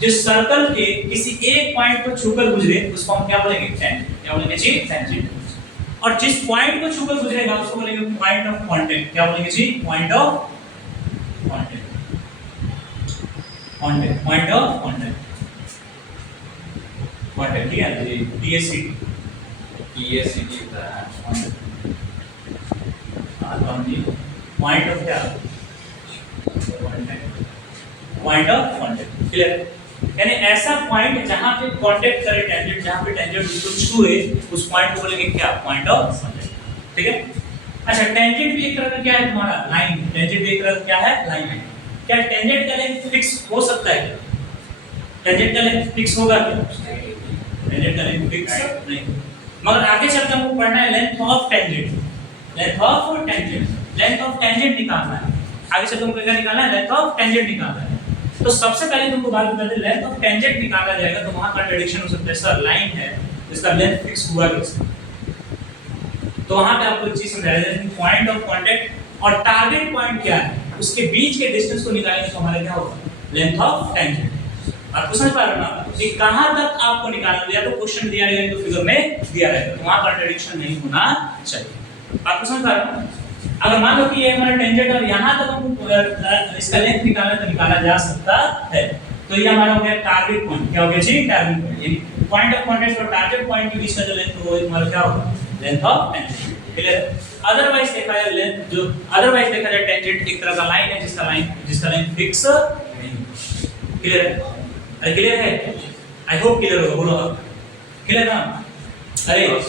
जो सर्कल के किसी एक पॉइंट को छूकर गुजरे उसको हम क्या बोलेंगे? टेंजेंट। क्या बोलेंगे जी? टेंजेंट। और जिस पॉइंट को छूकर गुजरेगा उसको बोलेंगे पॉइंट ऑफ कांटेक्ट। क्या बोलेंगे जी? Point of contact. Point of contact. ठीक है जी? PSCT होता है। पॉइंट ऑफ क्या? Point of contact. क्लियर? यानी ऐसा पॉइंट जहां पे कांटेक्ट करे टेंजेंट, जहां पे टेंजेंट उसको छुए, उस पॉइंट को बोलेंगे क्या? Point of contact. ठीक है। अच्छा, टेंजेंट भी एक तरह का क्या है तुम्हारा? लाइन। टेंजेंट भी एक तरह का क्या है? लाइन है। क्या टेंजेंट का लेंथ फिक्स हो सकता है क्या? टेंजेंट का लेंथ फिक्स होगा क्या? टेंजेंट का लेंथ फिक्स नहीं। मगर आगे चलकर हमको पढ़ना है length of tangent. Length of tangent, length of tangent निकालना है। आगे से तुमको क्या निकालना है? लेंथ ऑफ टेंजेंट निकालना है। तो सबसे पहले तुमको बात बता दें, लेंथ ऑफ टेंजेंट निकाला जाएगा तो वहां कॉन्ट्रडिक्शन हो सकता है। सर लाइन है, इसका लेंथ फिक्स हुआ कैसे? तो वहां पे आपको एक चीज समझाया जाए कि पॉइंट ऑफ कांटेक्ट और टारगेट पॉइंट क्या है, उसके बीच के डिस्टेंस को निकालेंगे तो हमारा क्या होगा? Length of tangent. आपको समझ पा रहे हो ना कि कहां तक आपको निकालना है? या तो क्वेश्चन दिया रहेगा तो फिगर में दिया रहेगा, तो वहां कॉन्ट्रडिक्शन नहीं होना चाहिए। आपको समझ पा रहे हो? अगर मान लो कि ये हमारा टेंजेंट और यहां तक हमको इसका लेंथ निकालना है तो निकाला जा सकता है। तो ये हमारा हो गया टारगेट पॉइंट। क्या हो गया जी? Target point. यानी पॉइंट ऑफ कांटेक्ट और टारगेट पॉइंट के बीच का जो लेंथ हो वो हमारा क्या होगा? Length of tangent. Clear? Otherwise देखा जाए लेंथ जो अदरवाइज देखा जाए टेंजेंट एक तरह का लाइन है जिसका लाइन फिक्स नहीं। क्लियर है? अरे क्लियर है? आई होप क्लियर होगा। बोलो आप क्लियर ना? अरे अब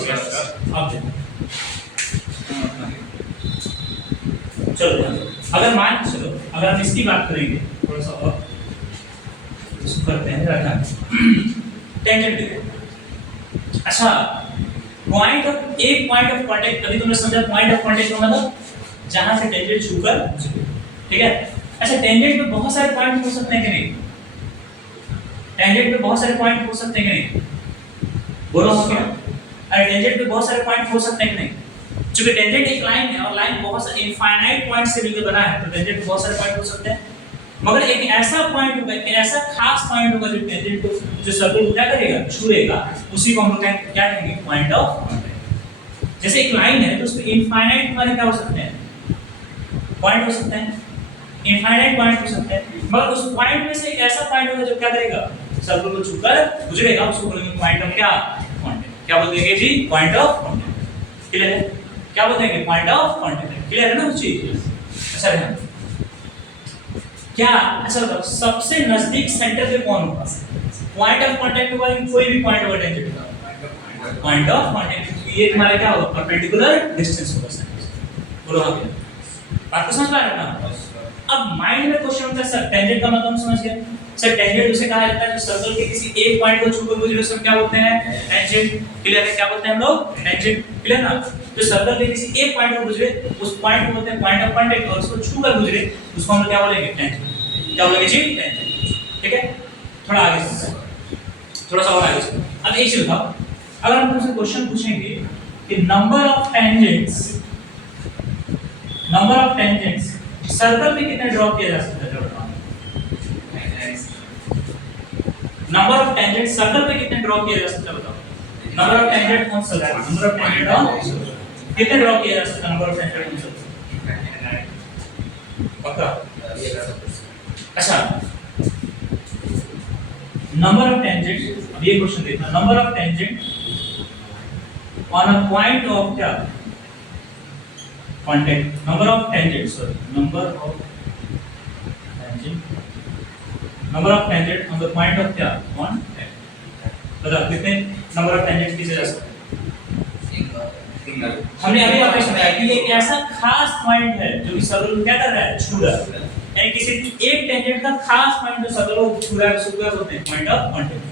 चलो अगर मान चलो अगर हम इसकी बात करेंगे थोड़ा सा और इसको करते हैं रखना टेंजेंट देखो। अच्छा, पॉइंट ऑफ एक पॉइंट ऑफ कांटेक्ट, अभी तुमने समझा पॉइंट ऑफ कांटेक्ट का मतलब जहां से टेंजेंट छूकर, ठीक है। अच्छा, टेंजेंट पे बहुत सारे पॉइंट हो सकते हैं कि नहीं? टेंजेंट पे बहुत सारे पॉइंट हो सकते हैं कि नहीं? बोलो हो क्या? अरे टेंजेंट पे बहुत सारे पॉइंट हो सकते हैं कि नहीं? क्योंकि टेंजेंट एक लाइन है और लाइन बहुत सारे इनफाइनाइट पॉइंट से मिलकर बना है, तो टेंजेंट पे बहुत सारे पॉइंट हो सकते हैं। मगर एक ऐसा पॉइंट होगा, एक ऐसा खास पॉइंट होगा जो टेंजेंट को जो सर्कल को क्या करेगा? छुएगा, उसी को हम लोग क्या कहेंगे? Point of contact. जैसे एक लाइन है तो उसमें इनफाइनाइट हमारे क्या हो सकते हैं? पॉइंट हो सकते हैं, इनफाइनाइट पॉइंट हो सकते हैं। मगर उस पॉइंट में से एक ऐसा पॉइंट होगा जो क्या करेगा? सर्कल को छूकर गुजरेगा, उसको बोलेंगे पॉइंट ऑफ क्या? कांटेक्ट। क्या बोलेंगे जी? Point of contact. क्लियर है? क्या बोलेंगे? Point of contact. क्लियर है ना कुछ चीज? अच्छा है क्या? अच्छा बताओ, सबसे नजदीक सेंटर पे कौन होगा? पॉइंट ऑफ कांटेक्ट होगा कि कोई भी पॉइंट होगा टेंजेंट का? Point of contact. ये हमारा क्या होगा? परपेंडिकुलर डिस्टेंस होगा सेंटर से। बोलो हाँ, बात को समझ पा रहे हो ना? अब माइंड में क्वेश्चन होता है सर टेंजेंट का मतलब समझ गए? सर टेंजेंट उसे कहा जाता है जो सर्कल के किसी एक पॉइंट को छूकर गुजरे, उसे क्या बोलते हैं? टेंजेंट। क्लियर है? क्या बोलते हैं हम लोग? टेंजेंट। क्लियर ना? जो सर्कल के किसी एक पॉइंट को गुजरे उस पॉइंट को बोलते हैं पॉइंट ऑफ कांटेक्ट, और उसको छूकर गुजरे उसको हम क्या बोलेंगे? टेंजेंट। क्या बोलेंगे जी? टेंजेंट। ठीक है? थोड़ा आगे से, थोड़ा सा और आगे से। अब एक चीज बताओ, अगर हम तुमसे क्वेश्चन पूछेंगे कि नंबर ऑफ टेंजेंट्स सर्कल में कितने ड्रॉ किया जा सकता है? नंबर ऑफ टेंजेंट सर्कल पे कितने ड्रॉ किया जा सकता है? बताओ। Number of tangent on circle, number of tangent on कितने ड्रॉ किया जा सकता है? Number of tangent on circle पक्का? अच्छा, नंबर ऑफ टेंजेंट, अब ये क्वेश्चन देखना, number of tangent on a point of क्या? Contact. Number of tangent, sorry, number of tangent on the point of क्या? कांटेक्ट। बताओ कितने नंबर ऑफ टेंजेंट किसे जा सकते हैं? हमने अभी आपको समझाया कि ये एक ऐसा खास पॉइंट है जो कि सर्कल को क्या कर रहा है? छू रहा है। यानी किसी एक टेंजेंट का खास पॉइंट जो सर्कल को छू रहा है उसको क्या बोलते हैं? Point of contact.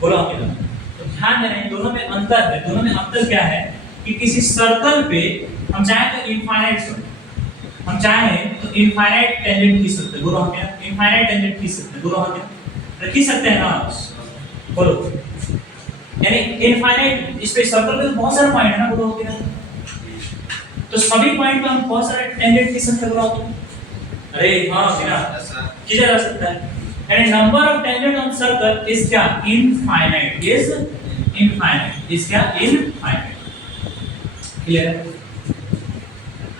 बोलो आप लोग। तो ध्यान देना इन दोनों में अंतर है। दोनों में अंतर क्या है कि किसी सर्कल पे हम चाहे तो इनफाइनाइट, हम चाहें तो इनफाइनाइट टेंजेंट खींच सकते हैं। बोलो हम क्या? इनफाइनाइट टेंजेंट खींच सकते हैं। बोलो हम क्या? खींच सकते हैं ना? बोलो। यानी इनफाइनाइट, इस पे सर्कल में बहुत सारे पॉइंट है ना? बोलो क्या? तो सभी पॉइंट पे हम बहुत सारे टेंजेंट खींच सकते हैं। बोलो। अरे हाँ, बिना खींचा जा सकता है। यानी number of tangent on circle is क्या? इनफाइनाइट। Is infinite. इज क्या? इनफाइनाइट। क्लियर है?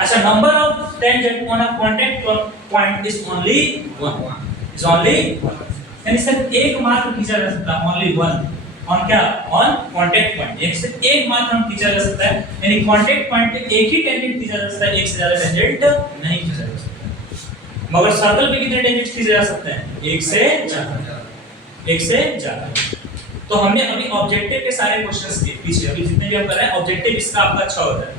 अच्छा, number of tangent on a contact point is only one. Is only one. यानी सिर्फ एक मात्र खींचा जा सकता है। Only one. ऑन क्या? On contact point. एक से एक मात्र हम खींचा जा सकता है। यानी कांटेक्ट पॉइंट पे एक ही टेंजेंट खींचा जा सकता है, एक से ज्यादा टेंजेंट नहीं खींचा जा सकता। मगर सर्कल पे कितने टेंजेंट खींचे जा सकते हैं? एक से ज्यादा। एक से ज्यादा। तो हमने अभी ऑब्जेक्टिव के सारे क्वेश्चंस किए पीछे, अभी जितने भी हम कर रहे हैं ऑब्जेक्टिव इसका आपका अच्छा होता है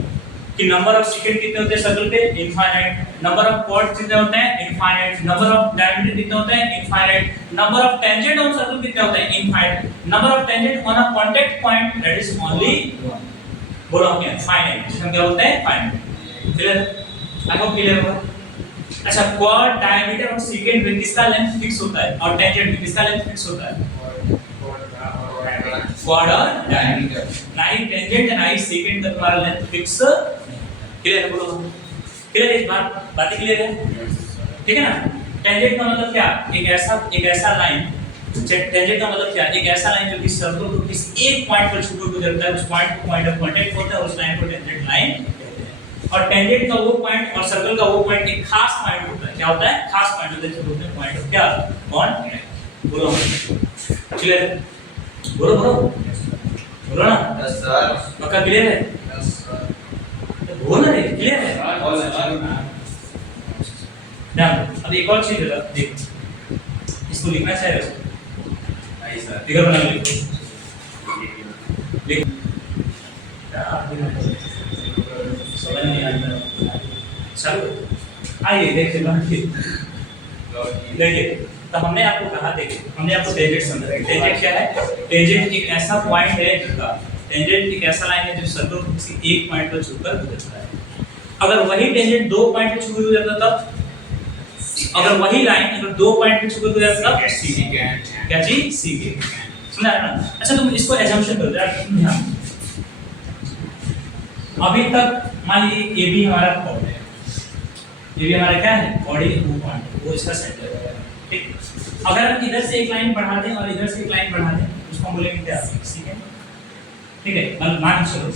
कि नंबर ऑफ सेकंड कितने होते हैं सर्कल पे, इनफाइनाइट, नंबर ऑफ कॉर्ड कितने होते हैं, इनफाइनाइट, नंबर ऑफ डायमीटर कितने होते हैं, infinite, number of tangent on circle कितने होते हैं, infinite, number of tangent on a contact point that is only one, बोलो हमने फाइनाइट, जिसमें क्या होता है finite. Clear? I hope clear होगा। अच्छा, कॉर्ड, डायमीटर और सेकंड में किसका लेंथ फिक्स होता है और टेंजेंट में किसका लेंथ फिक्स होता है? कॉर्ड और डायमीटर, ना ही टेंजेंट ना ही सेकंड का तुम्हारा लेंथ फिक्स। क्लियर है? बोलो क्लियर है? इस बात क्लियर है? ठीक है ना? टेंजेंट का मतलब क्या? एक ऐसा लाइन, टेंजेंट का मतलब क्या? एक ऐसा लाइन जो कि सर्कल को किसी एक पॉइंट पर छूकर गुजरता है, उस पॉइंट को पॉइंट ऑफ कांटेक्ट बोलते हैं और उस लाइन को टेंजेंट लाइन कहते हैं। और टेंजेंट का वो पॉइंट और सर्कल का वो पॉइंट एक खास पॉइंट होता है। क्या होता है? खास पॉइंट होता है, जिसे बोलते हैं पॉइंट ऑफ क्या? कांटेक्ट। बोलो क्लियर है? बोलो बोलो ना। Yes sir. पक्का क्लियर है? Yes sir. बोलो रे, क्लियर है? ध्यान। अब एक और चीज है, देख इसको लिखना चाहिए नहीं सर। फिगर बना लो, लिख समझ नहीं आता। चलो आइए देखिए देखिए, तो हमने आपको कहा, देखिए हमने आपको टेंजेंट समझा। टेंजेंट क्या है? टेंजेंट एक ऐसा पॉइंट है जिसका टेंजेंट एक ऐसा लाइन है जो सर्कल को किसी एक पॉइंट पर छूकर गुजरता है। अगर वही टेंजेंट दो पॉइंट पर छूकर गुजरता तब, अगर वही लाइन अगर दो पॉइंट पे छूकर गुजरता तब सीकेंट। क्या चीज? सीकेंट। समझा ना? अच्छा, तुम इसको assumption करो जरा ध्यान। अभी तक मान लीजिए AB हमारा कॉर्ड है, AB हमारा क्या है? बॉडी वो पॉइंट, वो इसका सेंटर है। ठीक, अगर हम इधर से एक लाइन बढ़ा दें और इधर से एक लाइन बढ़ा दें, उसको हम बोलेंगे क्या? सीकेंट। ठीक है, मतलब मान चलो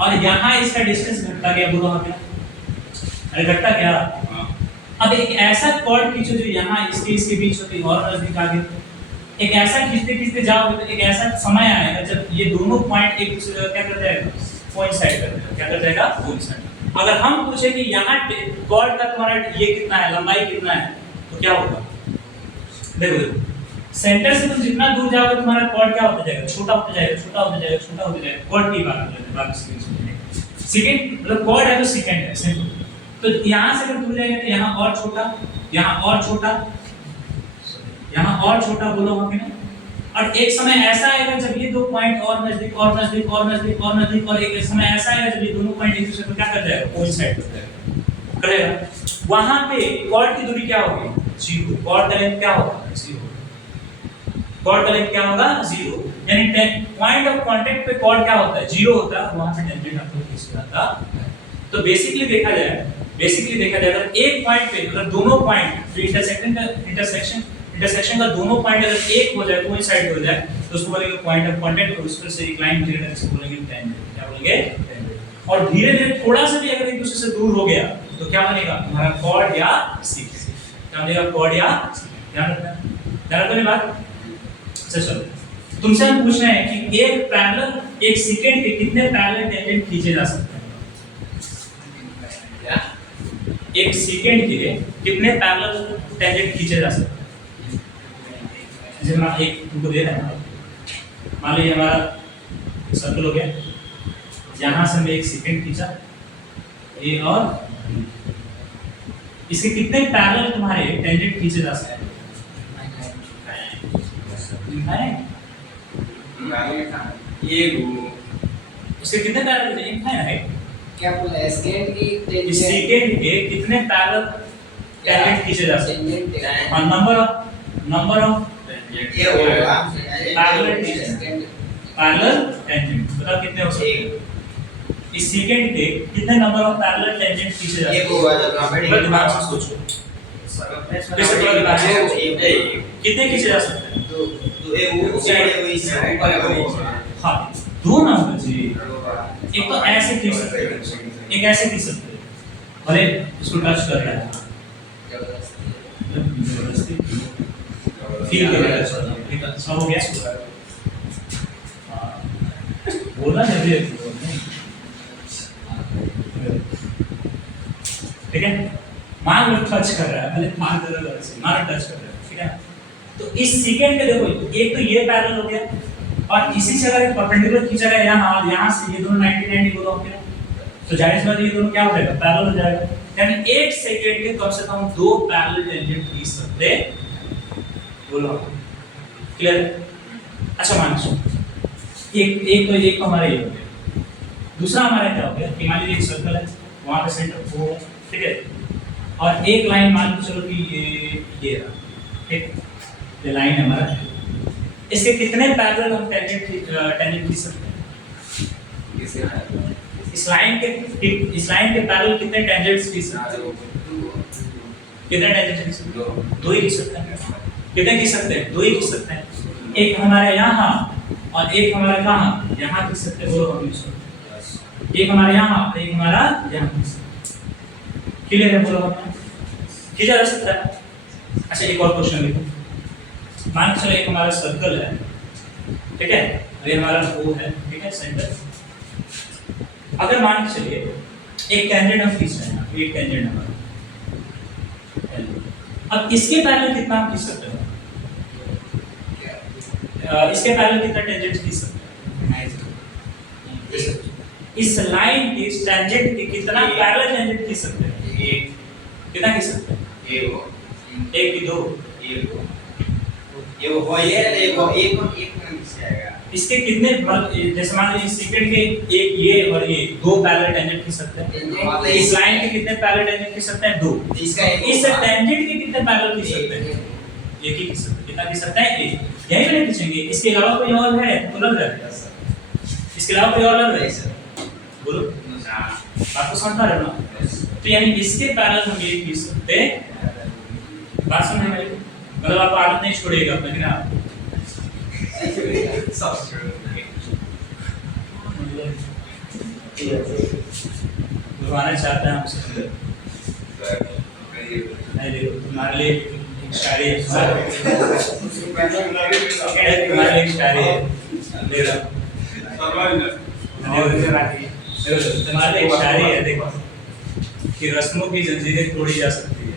और यहाँ इसका डिस्टेंस घटता गया, बोलो हमें अरे घटता क्या? अब एक ऐसा कॉर्ड खींचो जो यहाँ इसके बीच होती है और नजदीक आ गए। एक ऐसा खींचते खींचते जाओगे तो एक ऐसा समय आएगा जब ये दोनों पॉइंट एक दूसरे का क्या कर जाएगा? कोइंसाइड कर जाएगा। क्या कर जाएगा? कोइंसाइड। अगर हम पूछे कि यहाँ कॉर्ड का तुम्हारा ये कितना है, लंबाई कितना है, तो क्या होगा? देखो सेंटर से तुम जितना दूर जाओगे तुम्हारा कॉर्ड क्या होता जाएगा? छोटा होता जाएगा, छोटा होता जाएगा, छोटा होता जाएगा। कॉर्ड की बात कर रहे हैं, सेकंड मतलब कॉर्ड है तो सेकंड है सिंपल। तो यहाँ से अगर दूर जाएगा तो यहाँ और छोटा, यहाँ और छोटा, यहाँ और छोटा, बोलो वहां पे ना। और एक समय ऐसा आएगा जब ये दो पॉइंट और नजदीक और नजदीक और नजदीक और नजदीक, और एक समय ऐसा आएगा जब ये दोनों पॉइंट एक दूसरे को क्या कर जाएगा? कोइंसाइड कर जाएगा। करेगा। वहां पे कॉर्ड की दूरी क्या होगी? 0। कॉर्ड का लेंथ क्या होगा? 0। कॉर्ड का लेंथ क्या होगा? 0। यानी पॉइंट ऑफ कांटेक्ट पे कॉर्ड क्या होता है? 0 होता है, वहां पे टेंजेंट आपको किस आता है। तो बेसिकली देखा जाए अगर एक पॉइंट पे अगर दोनों पॉइंट इंटरसेक्शन का दोनों पॉइंट अगर एक हो जाए, कोइंसाइड हो जाए, तो उसको बोलेंगे पॉइंट ऑफ कांटेक्ट और उस पर से एक लाइन गिरना है, इसको बोलेंगे टेंजेंट। क्या बोलेंगे? टेंजेंट। और धीरे-धीरे थोड़ा सा भी अगर एक दूसरे से दूर हो गया तो क्या बनेगा? हमारा कॉर्ड या सीकेंट। क्या बनेगा? कॉर्ड या सीकेंट। ध्यान रखना मेरी बात। चलो तुमसे हम पूछ रहे हैं कि एक सेकंड के कितने पैरेलल टेंजेंट खींचे जा सकते हैं? एक सेकंड के लिए कितने पैरेलल टेंजेंट खींचे जा सकते हैं? जैसे हम एक तुमको दे रहे हैं, मान लीजिए हमारा सर्कल हो गया, यहाँ से मैं एक सेकंड खींचा, ये और इसके कितने पैरेलल तुम्हारे टेंजेंट खींचे जा सकते हैं? इसके कितने पैरेलल? इनफाइनाइट। क्या बोला? सेकंड की इस सेकंड के कितने पैरेलल टेंजेंट खींचे जा सकते हैं? और नंबर ऑफ ये होगा पैरेलल टेंजेंट बताओ कितने हो सकते हैं? इस सेकंड के कितने नंबर ऑफ पैरेलल टेंजेंट खींचे जा सकते हैं? एक होगा जब थोड़ा दिमाग से सोचो, कितने खींचे जा सकते हैं? तो ये वो साइड है, वो इस साइड ऊपर है, वो हाँ, दो नंबर जी। एक तो ऐसे खींच सकते हैं, एक ऐसे खींच सकते हैं, भले इसको टच कर रहा है, जबरदस्ती फील कर रहा है, ठीक है, सब हो गया। बोलना जल्दी ठीक है। मान लो टच कर रहा है, भले मान टच कर रहा है, ठीक है। तो इस सेकंड के देखो एक तो ये पैरेलल हो गया और इसी से अगर परपेंडिकुलर खींचा गया यहाँ से ये दोनों 90 90 को हो गया तो जाहिर सी बात ये दोनों क्या हो जाएगा पैरेलल हो जाएगा यानी एक सेकंड के कम से कम दो पैरेलल टेंजेंट खींच सकते बोलो क्लियर अच्छा मान लो एक तो हमारा ये हो गया दूसरा हमारा क्या हो गया कि मान लीजिए एक सर्कल है वहां पे सेंटर O है ठीक है और एक लाइन मान लो चलो कि ये रहा ठीक ये लाइन है हमारा इसके कितने पैरेलल हम टेंजेंट खींच सकते हैं इस लाइन के पैरेलल कितने टेंजेंट्स खींच सकते हैं कितने टेंजेंट्स खींच सकते हैं दो ही खींच सकते हैं कितने खींच सकते हैं दो ही खींच सकते हैं एक हमारे यहाँ और एक हमारा कहाँ यहाँ खींच सकते हैं बोलो हम एक हमारे यहाँ और एक हमारा यहाँ खींच सकते हैं क्लियर है बोलो हम खींचा जा सकता है अच्छा एक और क्वेश्चन देखो मान चलो एक हमारा सर्कल है ठीक है और ये हमारा O है ठीक है सेंटर अगर मान के चलिए एक टेंजेंट हम खींच रहे हैं एक टेंजेंट हमारा अब इसके पैरेलल कितना हम खींच सकते हैं इसके पैरेलल कितना टेंजेंट खींच सकते हैं इस लाइन की इस टेंजेंट की कितना पैरेलल टेंजेंट खींच सकते हैं एक कितना खींच सकते हैं एक की दो ये वो ये एक में मिस जाएगा इसके कितने जैसे मान लीजिए सेकंड के एक ये और ये दो पैरेलल टेंजेंट खींच सकते हैं इस लाइन के कितने पैरेलल टेंजेंट खींच सकते हैं दो इसका इस टेंजेंट के कितने पैरेलल खींच सकते हैं एक ही खींच सकते हैं कितना खींच सकते हैं एक यही नहीं खींचेंगे इसके अलावा कोई और है तो लग रहा है इसके अलावा कोई और लग रहा है बोलो आपको समझ आ रहा है ना तो यानी इसके पैरेलल हम ये खींच सकते हैं बात समझ में आई मतलब आप आदत नहीं छोड़िएगा अपना कि ना बुलवाना चाहते हैं हमसे नहीं देखो तुम्हारे लिए एक शायरी है तुम्हारे लिए एक शायरी है तुम्हारे लिए एक शायरी है देखो कि रस्मों की जंजीरें तोड़ी जा सकती है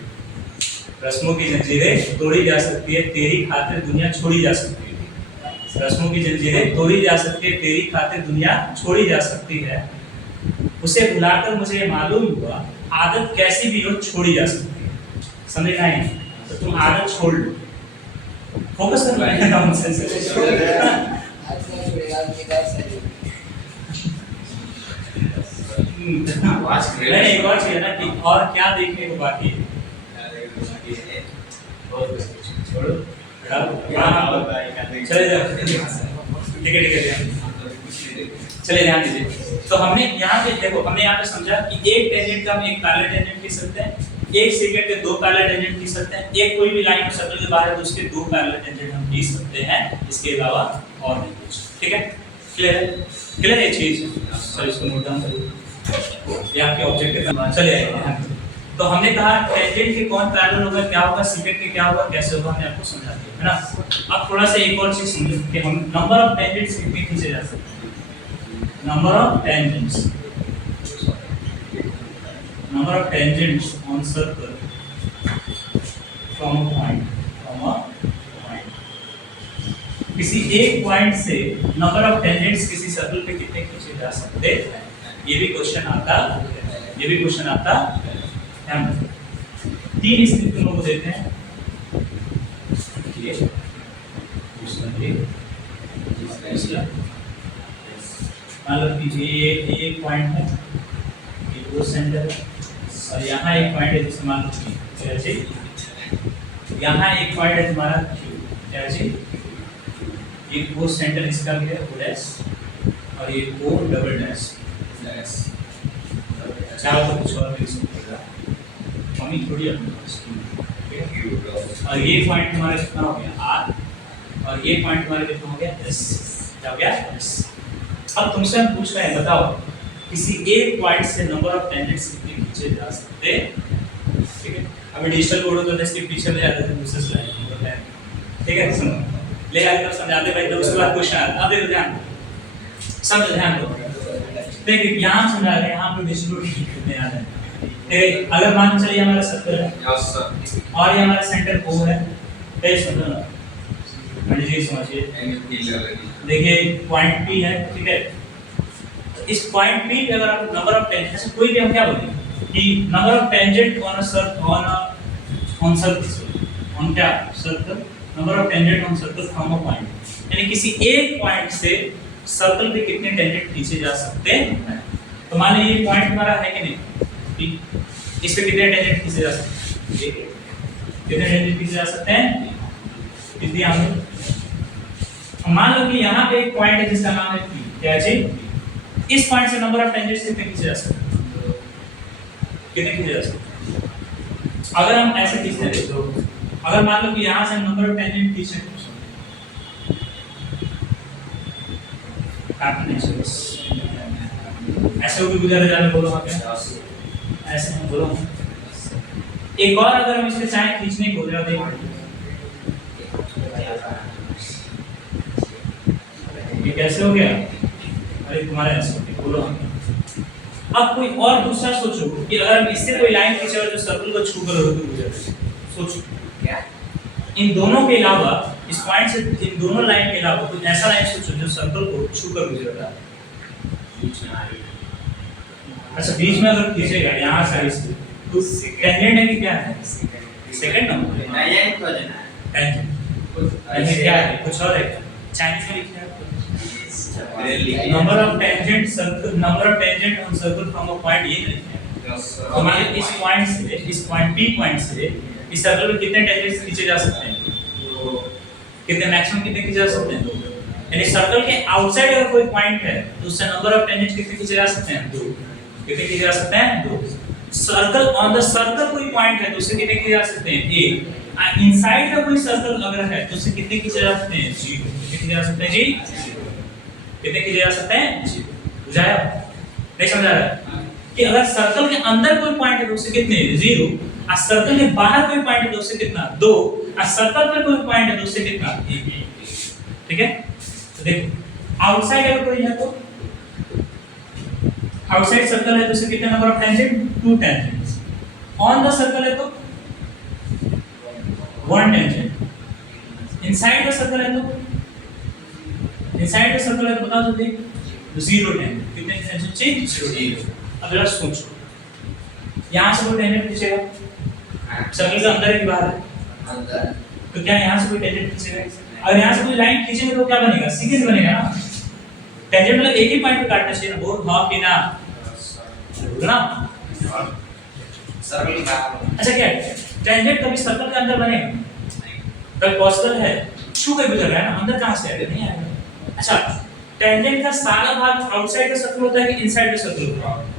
रस्मों की जंजीरें तोड़ी जा सकती है तेरी खातिर दुनिया छोड़ी जा सकती है रस्मों की जंजीरें तोड़ी जा सकती है तेरी खातिर दुनिया छोड़ी जा सकती है उसे भुलाकर मुझे ये मालूम हुआ आदत कैसी भी हो छोड़ी जा सकती है समझ नहीं तो तुम आदत छोड़ लो फोकस कर लो नॉनसेंस मैंने एक और चीज ना कि और क्या देखने को बाकी है छोड़ो चले जाओ ठीक है चले ध्यान दीजिए तो हमने यहाँ पे देखो हमने यहाँ पे समझा कि एक टेंजेंट का हम एक पैरेलल टेंजेंट खींच सकते हैं एक सेकंड के दो पैरेलल टेंजेंट खींच सकते हैं एक कोई भी लाइन सर्कल के बाहर है तो उसके दो पैरेलल टेंजेंट हम खींच सकते हैं इसके अलावा और नहीं कुछ ठीक है क्लियर है चीज सर इसको नोट डाउन करिए ये आपके ऑब्जेक्टिव चले आइए तो हमने कहा टेंजेंट के कौन पैरेलल होगा क्या होगा सेकंड के क्या होगा कैसे होगा हमने आपको समझा दिया है ना अब थोड़ा सा एक और चीज समझो कि हम नंबर ऑफ टेंजेंट्स कितने खींचे जा सकते हैं number of tangents on circle from a point किसी एक पॉइंट से नंबर ऑफ टेंजेंट्स किसी सर्कल पे कितने खींचे जा सकते हैं ये भी क्वेश्चन आता है हम तीन स्थितियों को देते हैं ये मान लो कि ये एक पॉइंट है ये वो सेंटर है और यहाँ एक पॉइंट है जिसमें मान लो क्या चीज यहाँ एक पॉइंट है तुम्हारा क्या चीज ये वो सेंटर इसका भी है ओ डैश और ये ओ डबल डैश चाहो तो कुछ और भी सकते मम्मी थोड़ी और ये पॉइंट तुम्हारा कितना हो गया आर और ये पॉइंट तुम्हारा कितना हो गया एस क्या हो गया एस अब तुमसे हम पूछ रहे हैं बताओ किसी एक पॉइंट से नंबर ऑफ टेंजेंट्स कितने खींचे जा सकते हैं ठीक है अभी डिजिटल बोर्ड होता है इसके पीछे ले जाते थे दूसरे स्लाइड ठीक है सुनो ले आए तब समझाते भाई तब उसके बाद क्वेश्चन आता अब देखो ध्यान समझ ध्यान दो देखिए यहाँ समझा रहे हैं यहाँ पे डिस्ट्रीब्यूट कितने आ रहे हैं ठीक अगर मान चलिए हमारा सर्कल है और ये हमारा सेंटर O है तो समझो ना पंडित जी समझिए, देखिए पॉइंट P है, ठीक है। इस पॉइंट P पे अगर आप नंबर ऑफ टेंजेंट, ऐसे कोई भी हम क्या बोलेंगे कि number of tangent on circle, number of tangent on circle from a point, यानी किसी एक पॉइंट से सर्कल पे कितने टेंजेंट खींचे जा सकते हैं। तो मान लीजिए ये पॉइंट हमारा है कि नहीं, इस पे कितने टेंजेंट खींचे जा सकते हैं, कितने टेंजेंट खींचे जा सकते हैं, कितनी हम मान लो कि यहाँ पे एक पॉइंट है जिसका नाम है P, क्या है, इस पॉइंट से नंबर ऑफ टेंजेंट्स कितने खींचे जा सकते हैं, कितने खींचे जा सकते हैं। अगर हम ऐसे खींचते हैं तो अगर मान लो कि यहाँ से नंबर ऑफ टेंजेंट खींचे, ऐसे होकर गुजर जाने बोलो वहाँ पे, ऐसे हम बोलो। एक और अगर हम इससे चाहे खींचने की गुजरा दें, ये कैसे हो गया, अरे तुम्हारे ऐसे बोलो। अब कोई और दूसरा सोचो कि अगर हम इससे कोई लाइन खींचे और जो सर्कल को छू कर होकर गुजर, सोचो क्या इन दोनों के अलावा, इस पॉइंट से इन दोनों लाइन के अलावा कोई ऐसा लाइन सोचो जो सर्कल को छू कर गुजर रहा है। अच्छा बीच में अगर खींचेगा यहाँ से इस तो टेंजेंट है कि क्या है, सेकंड नंबर टेंजेंट को लेना है, टेंजेंट क्या है, कुछ और है, चाइनीज में लिखा है number of tangent circle, number of tangent on circle from a point, ये नहीं है। तो हमारे इस पॉइंट से, इस पॉइंट P पॉइंट से इस सर्कल में कितने टेंजेंट्स खींचे जा सकते हैं, कितने मैक्सिमम कितने खींचे जा सकते हैं, यानी सर्कल के आउटसाइड अगर कोई पॉइंट है तो उससे नंबर ऑफ टेंजेंट्स कितने खींचे जा सकते हैं, 2, कितने खींचे जा सकते हैं, 2। सर्कल ऑन द सर्कल कोई पॉइंट है तो उससे कितने खींचे जा सकते हैं, 1। इनसाइड का कोई सर्कल अगर है तो उससे कितने खींचे जा सकते हैं, 0, कितने खींचे जा सकते हैं जी, कितने खींचे जा सकते हैं, 0। बुझाया, नहीं समझा रहा कि अगर सर्कल के अंदर कोई पॉइंट है तो उससे कितने, 0, और सर्कल के बाहर कोई पॉइंट है तो उससे कितना, 2, और सर्कल पे कोई पॉइंट है तो उससे कितना, 1। ठीक है, तो देखो आउटसाइड अगर कोई है तो आउटसाइड सर्कल है तो उससे कितने number of tangent, 2 tangents. On the circle है तो 1 टेंजेंट। इनसाइड द सर्कल है तो, इनसाइड द सर्कल है तो बता दो देख, 0 टेंजेंट। कितने टेंजेंट चाहिए, 0। अब जरा सोचो यहाँ से कोई टेंजेंट खींचेगा, सर्कल के अंदर है कि बाहर है, अंदर, तो क्या यहाँ से कोई टेंजेंट खींचेगा, अगर यहाँ से कोई लाइन खींचेंगे तो क्या बनेगा, सीकेंट बनेगा ना। टेंजेंट मतलब एक ही पॉइंट पे काटना चाहिए ना, बोल हां कि ना, ना सर्कल के बाहर। अच्छा क्या टेंजेंट कभी सर्कल के अंदर बनेगा, कभी पॉसिबल है, छू के गुजर रहा है ना, अंदर कहां से आएगा, नहीं आएगा। अच्छा टेंजेंट का सारा भाग आउटसाइड का सर्कल होता है कि इनसाइड का सर्कल होता है,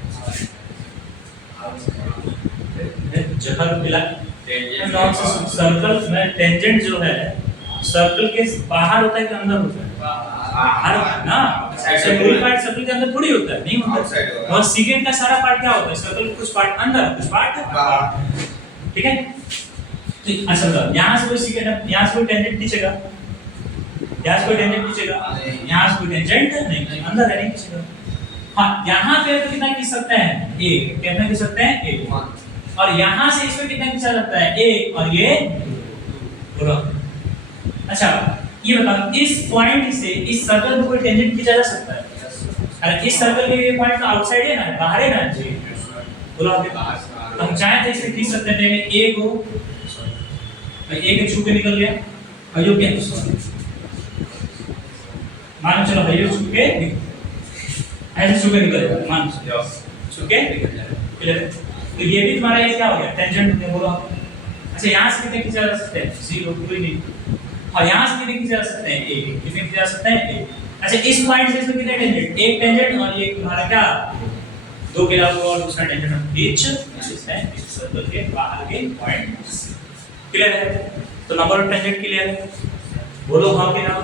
जहर मिला सर्कल में टेंजेंट जो है सर्कल के बाहर होता है कि अंदर होता है, बाहर ना, ऐसे कोई पार्ट सर्कल के अंदर थोड़ी होता है, नहीं होता है। और सीकेंट का सारा पार्ट क्या होता है, सर्कल के कुछ पार्ट अंदर, कुछ पार्ट बाहर, ठीक है। तो अच्छा यहाँ से कोई सीकेंट, यहाँ से कोई टेंजेंट खींचेगा, यहाँ से कोई टेंजेंट खींचेगा, यहाँ से कोई टेंजेंट नहीं, अंदर है नहीं खींचेगा। हाँ यहाँ पे तो कितना खींच सकते हैं, 1, कितना खींच सकते हैं, 1। और यहाँ से इसमें कितना खींचा जाता है, 1, और ये 2। अच्छा ये बताओ इस पॉइंट से इस सर्कल में कोई टेंजेंट खींचा जा सकता है, अरे इस सर्कल के ये पॉइंट तो आउटसाइड है ना, बाहर है ना जी, बोलो आप हम चाहे तो इसे खींच सकते हैं, लेकिन 1 को 1 छू के निकल गया, अयो क्या मान चलो भैया छू के ऐसे छू के निकल गया, मान छू के निकल जाए, क्लियर। तो ये भी तुम्हारा ये क्या हो गया, टेंजेंट हो गया, बोलो। अच्छा यहाँ से कितने खींचा जा सकते हैं, 0, कोई नहीं। और यहाँ से कितने खींचा जा सकते हैं, 1, कितने खींचा जा सकते हैं, 1। अच्छा इस पॉइंट से इसमें कितने टेंजेंट, 1 टेंजेंट, और ये तुम्हारा क्या, 2 के अलावा और दूसरा टेंजेंट हम खींच सकते हैं इस सर्कल के बाहर के पॉइंट से, क्लियर है। तो नंबर ऑफ टेंजेंट क्लियर है, बोलो हाँ कि ना।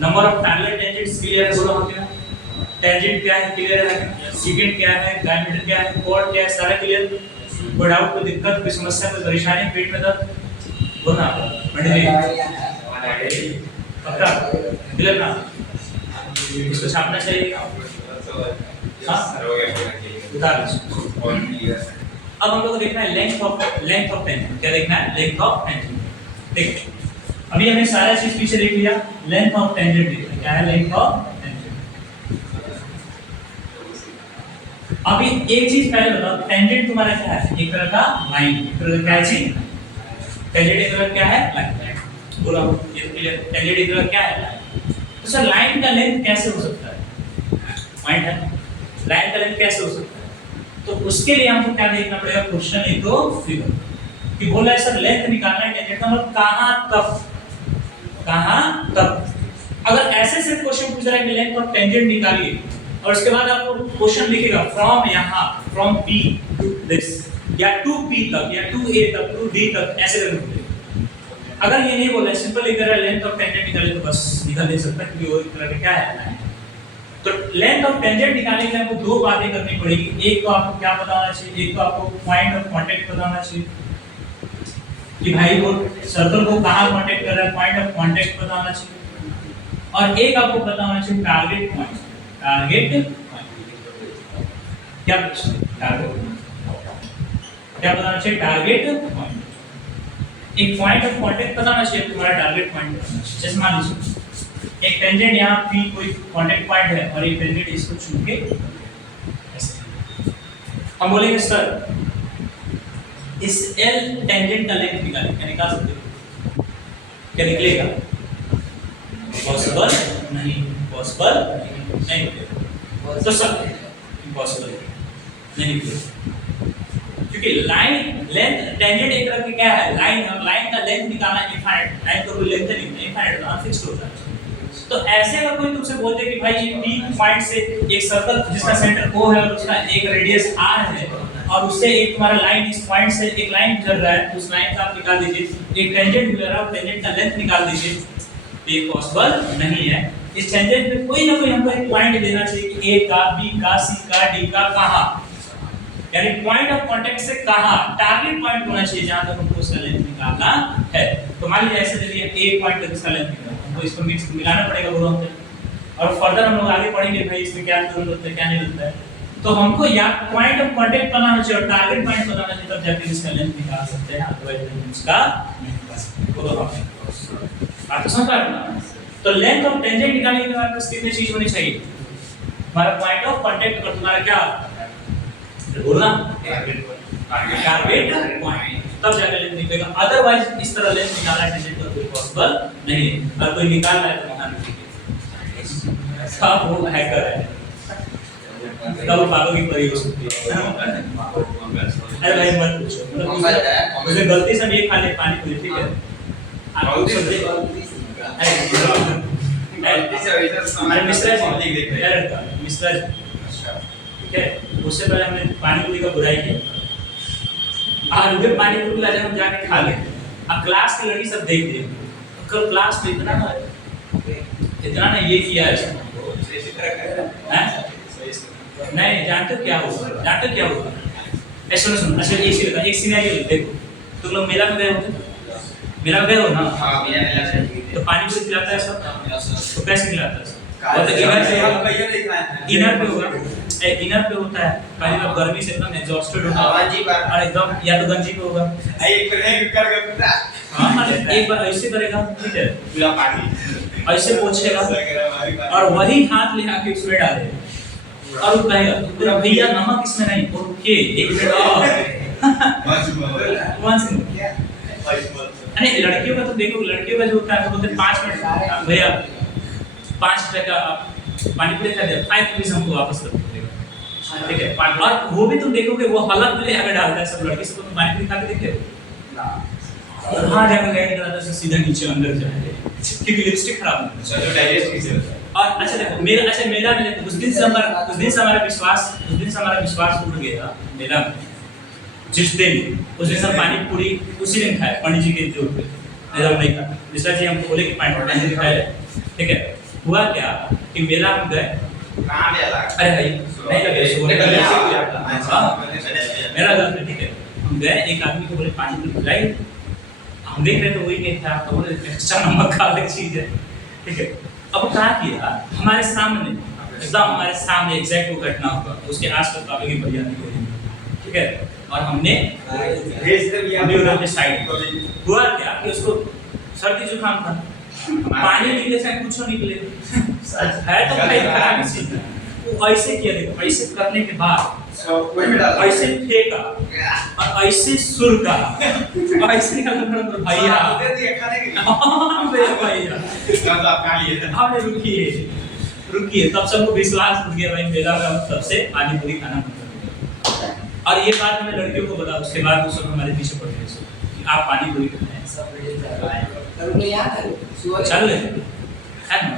Number of parallel tangents clear है, बोलो हाँ कि ना। टेंजेंट क्या है, क्लियर है। सीकेंट क्या है, डायमीटर क्या है, कोण क्या है, सारा क्लियर। कोई डाउट, कोई दिक्कत, कोई समस्या, कोई परेशानी, पेट में दर्द, बोलना पंडित जी, पक्का क्लियर ना। इसको छापना चाहिए, हाँ उतार दीजिए। अब हम लोग को देखना है लेंथ ऑफ टेंजेंट। क्या देखना है, लेंथ ऑफ टेंजेंट। देखिए अभी हमने सारा चीज पीछे देख लिया, लेंथ ऑफ टेंजेंट देख लिया, क्या है लेंथ ऑफ टेंजेंट। अभी एक चीज पहले बताओ, टेंजेंट तुम्हारा क्या है? एक तरह का लाइन, एक तरह का क्या है चीज? टेंजेंट एक तरह क्या है? लाइन। बोलो ये क्लियर, टेंजेंट एक तरह क्या है? तो सर लाइन का लेंथ कैसे हो सकता है? पॉइंट है, लाइन का लेंथ कैसे हो सकता है? तो उसके लिए हमको क्या देखना पड़ेगा? क्वेश्चन एक तो फिगर कि बोला है सर लेंथ निकालना है टेंजेंट का, मतलब कहां तक। अगर ऐसे से क्वेश्चन पूछ रहा है कि लेंथ ऑफ टेंजेंट निकालिए और उसके बाद आपको क्वेश्चन लिखेगा फ्रॉम यहां, फ्रॉम P टू दिस, या टू P तक, या टू A तक, टू D तक, ऐसे करना पड़ेगा। अगर ये नहीं बोला है, सिंपल लिख रहा है लेंथ ऑफ टेंजेंट निकाले, तो बस निकाल दे सकता है क्योंकि वो एक तरह का क्या है। तो लेंथ ऑफ टेंजेंट निकालने के लिए आपको दो बातें करनी पड़ेगी। एक तो आपको क्या पता होना चाहिए, एक तो आपको पॉइंट ऑफ कांटेक्ट पता होना चाहिए कि भाई वो सर्कल को कहां कांटेक्ट कर रहा है, पॉइंट ऑफ कांटेक्ट पता होना चाहिए, और एक आपको पता होना चाहिए टारगेट पॉइंट। टारगेट क्या पता होना चाहिए? Target point. एक पॉइंट ऑफ कांटेक्ट पता होना चाहिए तुम्हारा टारगेट पॉइंट। जैसे मान लीजिए एक टेंजेंट यहाँ P कोई कांटेक्ट पॉइंट है और एक टेंजेंट इसको छू के हम बोलेंगे सर इस L टेंजेंट का लेंथ निकालें, क्या निकाल सकते हो? क्या निकलेगा? पॉसिबल नहीं, पॉसिबल नहीं निकलेगा। तो सर इम्पॉसिबल नहीं निकलेगा क्योंकि लाइन लेंथ टेंजेंट एक तरह की क्या है? लाइन, और लाइन का लेंथ निकालना इनफाइनाइट, लाइन का कोई लेंथ नहीं है, इनफाइनाइट अनफिक्स्ड होता है। तो ऐसे अगर कोई तुमसे बोल दे कि भाई ये P पॉइंट से एक सर्कल जिसका सेंटर O है और उसका एक रेडियस R है और उससे एक तुम्हारा लाइन इस पॉइंट से एक लाइन गुजर रहा है, उस लाइन का आप निकाल दीजिए। एक टेंजेंट गुजर रहा है, टेंजेंट का लेंथ निकाल दीजिए, तो ये पॉसिबल नहीं है। इस टेंजेंट पे कोई ना कोई हमको एक पॉइंट देना चाहिए कि A का, B का, C का, D का, कहां, यानी पॉइंट ऑफ कांटेक्ट से कहां, टारगेट पॉइंट होना चाहिए जहां तक हमको उसका लेंथ निकालना है। तो मान लीजिए ऐसे चलिए A पॉइंट तक इसका लेंथ निकालना, हमको इसको मिक्स मिलाना पड़ेगा बोलो हमसे, और फर्दर हम लोग आगे पढ़ेंगे भाई इसमें क्या जरूरत होता है क्या नहीं होता है। तो हमको या पॉइंट ऑफ कांटेक्ट पता होना चाहिए और टारगेट पॉइंट पता होना चाहिए, तब जाके इसका लेंथ निकाल सकते हैं, अदरवाइज इसका नहीं निकाल सकते। बोलो आप समझ पा रहे हो? तो लेंथ ऑफ टेंजेंट निकालने के लिए हमारे पास कितनी चीज होनी चाहिए? हमारा पॉइंट ऑफ कांटेक्ट और तुम्हारा क्या बोलना टारगेट पॉइंट, तब जाकर लेंथ निकलेगा। अदरवाइज इस तरह लेंथ निकालना टेंजेंट का कोई पॉसिबल नहीं है। अगर कोई निकाल रहा है तो वहां निकलेगा, सब वो हैकर है, तब वो पागल की परी हो सकती है। अरे भाई मत पूछो, मुझे गलती से ये खा ले पानी पूरी, ठीक है? आप लोग समझे? अरे मिश्रा जी, मिश्रा जी, ठीक है, उससे पहले हमने पानी पूरी का बुराई किया, आज उधर पानी पूरी ला हम जाके खा ले। अब क्लास की लड़की सब देख रही है, कल क्लास में इतना ना ये किया है नहीं, जानते हो क्या होगा? जानते हो क्या होगा? सुनो सुनो, अच्छा एक चीज बता, एक सिनेरियो देखो, तुम लोग मेला में गए हो, मेला में गए हो ना? हां मेला में। तो पानी पूरी खिलाता है सब, तो कैसे खिलाता है? और तो इनर पे होगा, इनर पे होता है, पहले बार गर्मी से एकदम एग्जॉस्टेड होता है गंजी पर, और एकदम, या तो गंजी पे होगा, एक करके हाँ एक बार ऐसे करेगा, ठीक है, पूरा पानी ऐसे पोंछेगा और वही हाथ ले आके उसमें डालेगा और वो कहेगा पूरा भैया नमक इसमें नहीं, ओके एक मिनट और अरे लड़कियों का तो देखो, लड़कियों का जो होता है वो बोलते 5 मिनट भैया 5 रुपए का पानी पूरी खा दे, 5 रुपीस हमको वापस कर देगा, ठीक है? और वो भी तुम देखोगे वो हलक में लेकर डालता है सब लड़की सबको, तुम पानी पूरी खा के देखे हो? हाँ जाकर लैंड कराता है सीधा नीचे अंदर जाए क्योंकि लिपस्टिक खराब हो चलो डाइजेस्ट कीजिए। और अच्छा देखो मेला में देखो, उस दिन से हमारा विश्वास उठ गया मेला में। जिस दिन उस दिन सब पानी पूरी उसी दिन खाए पंडित जी के जोर पे, एकदम नहीं खा। मिश्रा जी हमको बोले कि पानी पूरी खाए, ठीक है? हुआ क्या कि मेला में गए, कहां पे लगा? अरे भाई नहीं लगे सोने का मेरा घर में, ठीक है? हम गए, एक आदमी को बोले पानी पूरी खिलाई, हम देख रहे थे वही नहीं था, तो बोले एक्स्ट्रा नमक का अलग चीज है, ठीक है? अब क्या किया, हमारे सामने एकदम हमारे सामने एग्जैक्ट वो घटना हुआ, उसके आसपास काफी की बरियानी हो रही, ठीक है? और हमने भेज दे अभी उधर के साइड हुआ क्या कि उसको सर्दी जुकाम था, पानी निकले चाहे कुछ निकले, है तो भाई खराब चीज है। वो ऐसे किया, देखो ऐसे करने के बाद वही में डाला ऐसे फेंका और ऐसे सुरका, ऐसे भैया दे दिया खाने के लिए मेरे भैया तब आप खा लिए आपने रुकिए तब सबको विश्वास हो गया भाई मेला में हम सबसे पानी पूरी खाना बंद कर देंगे। और ये बात मैंने लड़कियों को बता, उसके बाद वो सब हमारे पीछे पड़ गए कि आप पानी पूरी खाते हैं, सब रेडी कर रहा है। करूँगा याद है सुबह चल रहे हैं, है ना?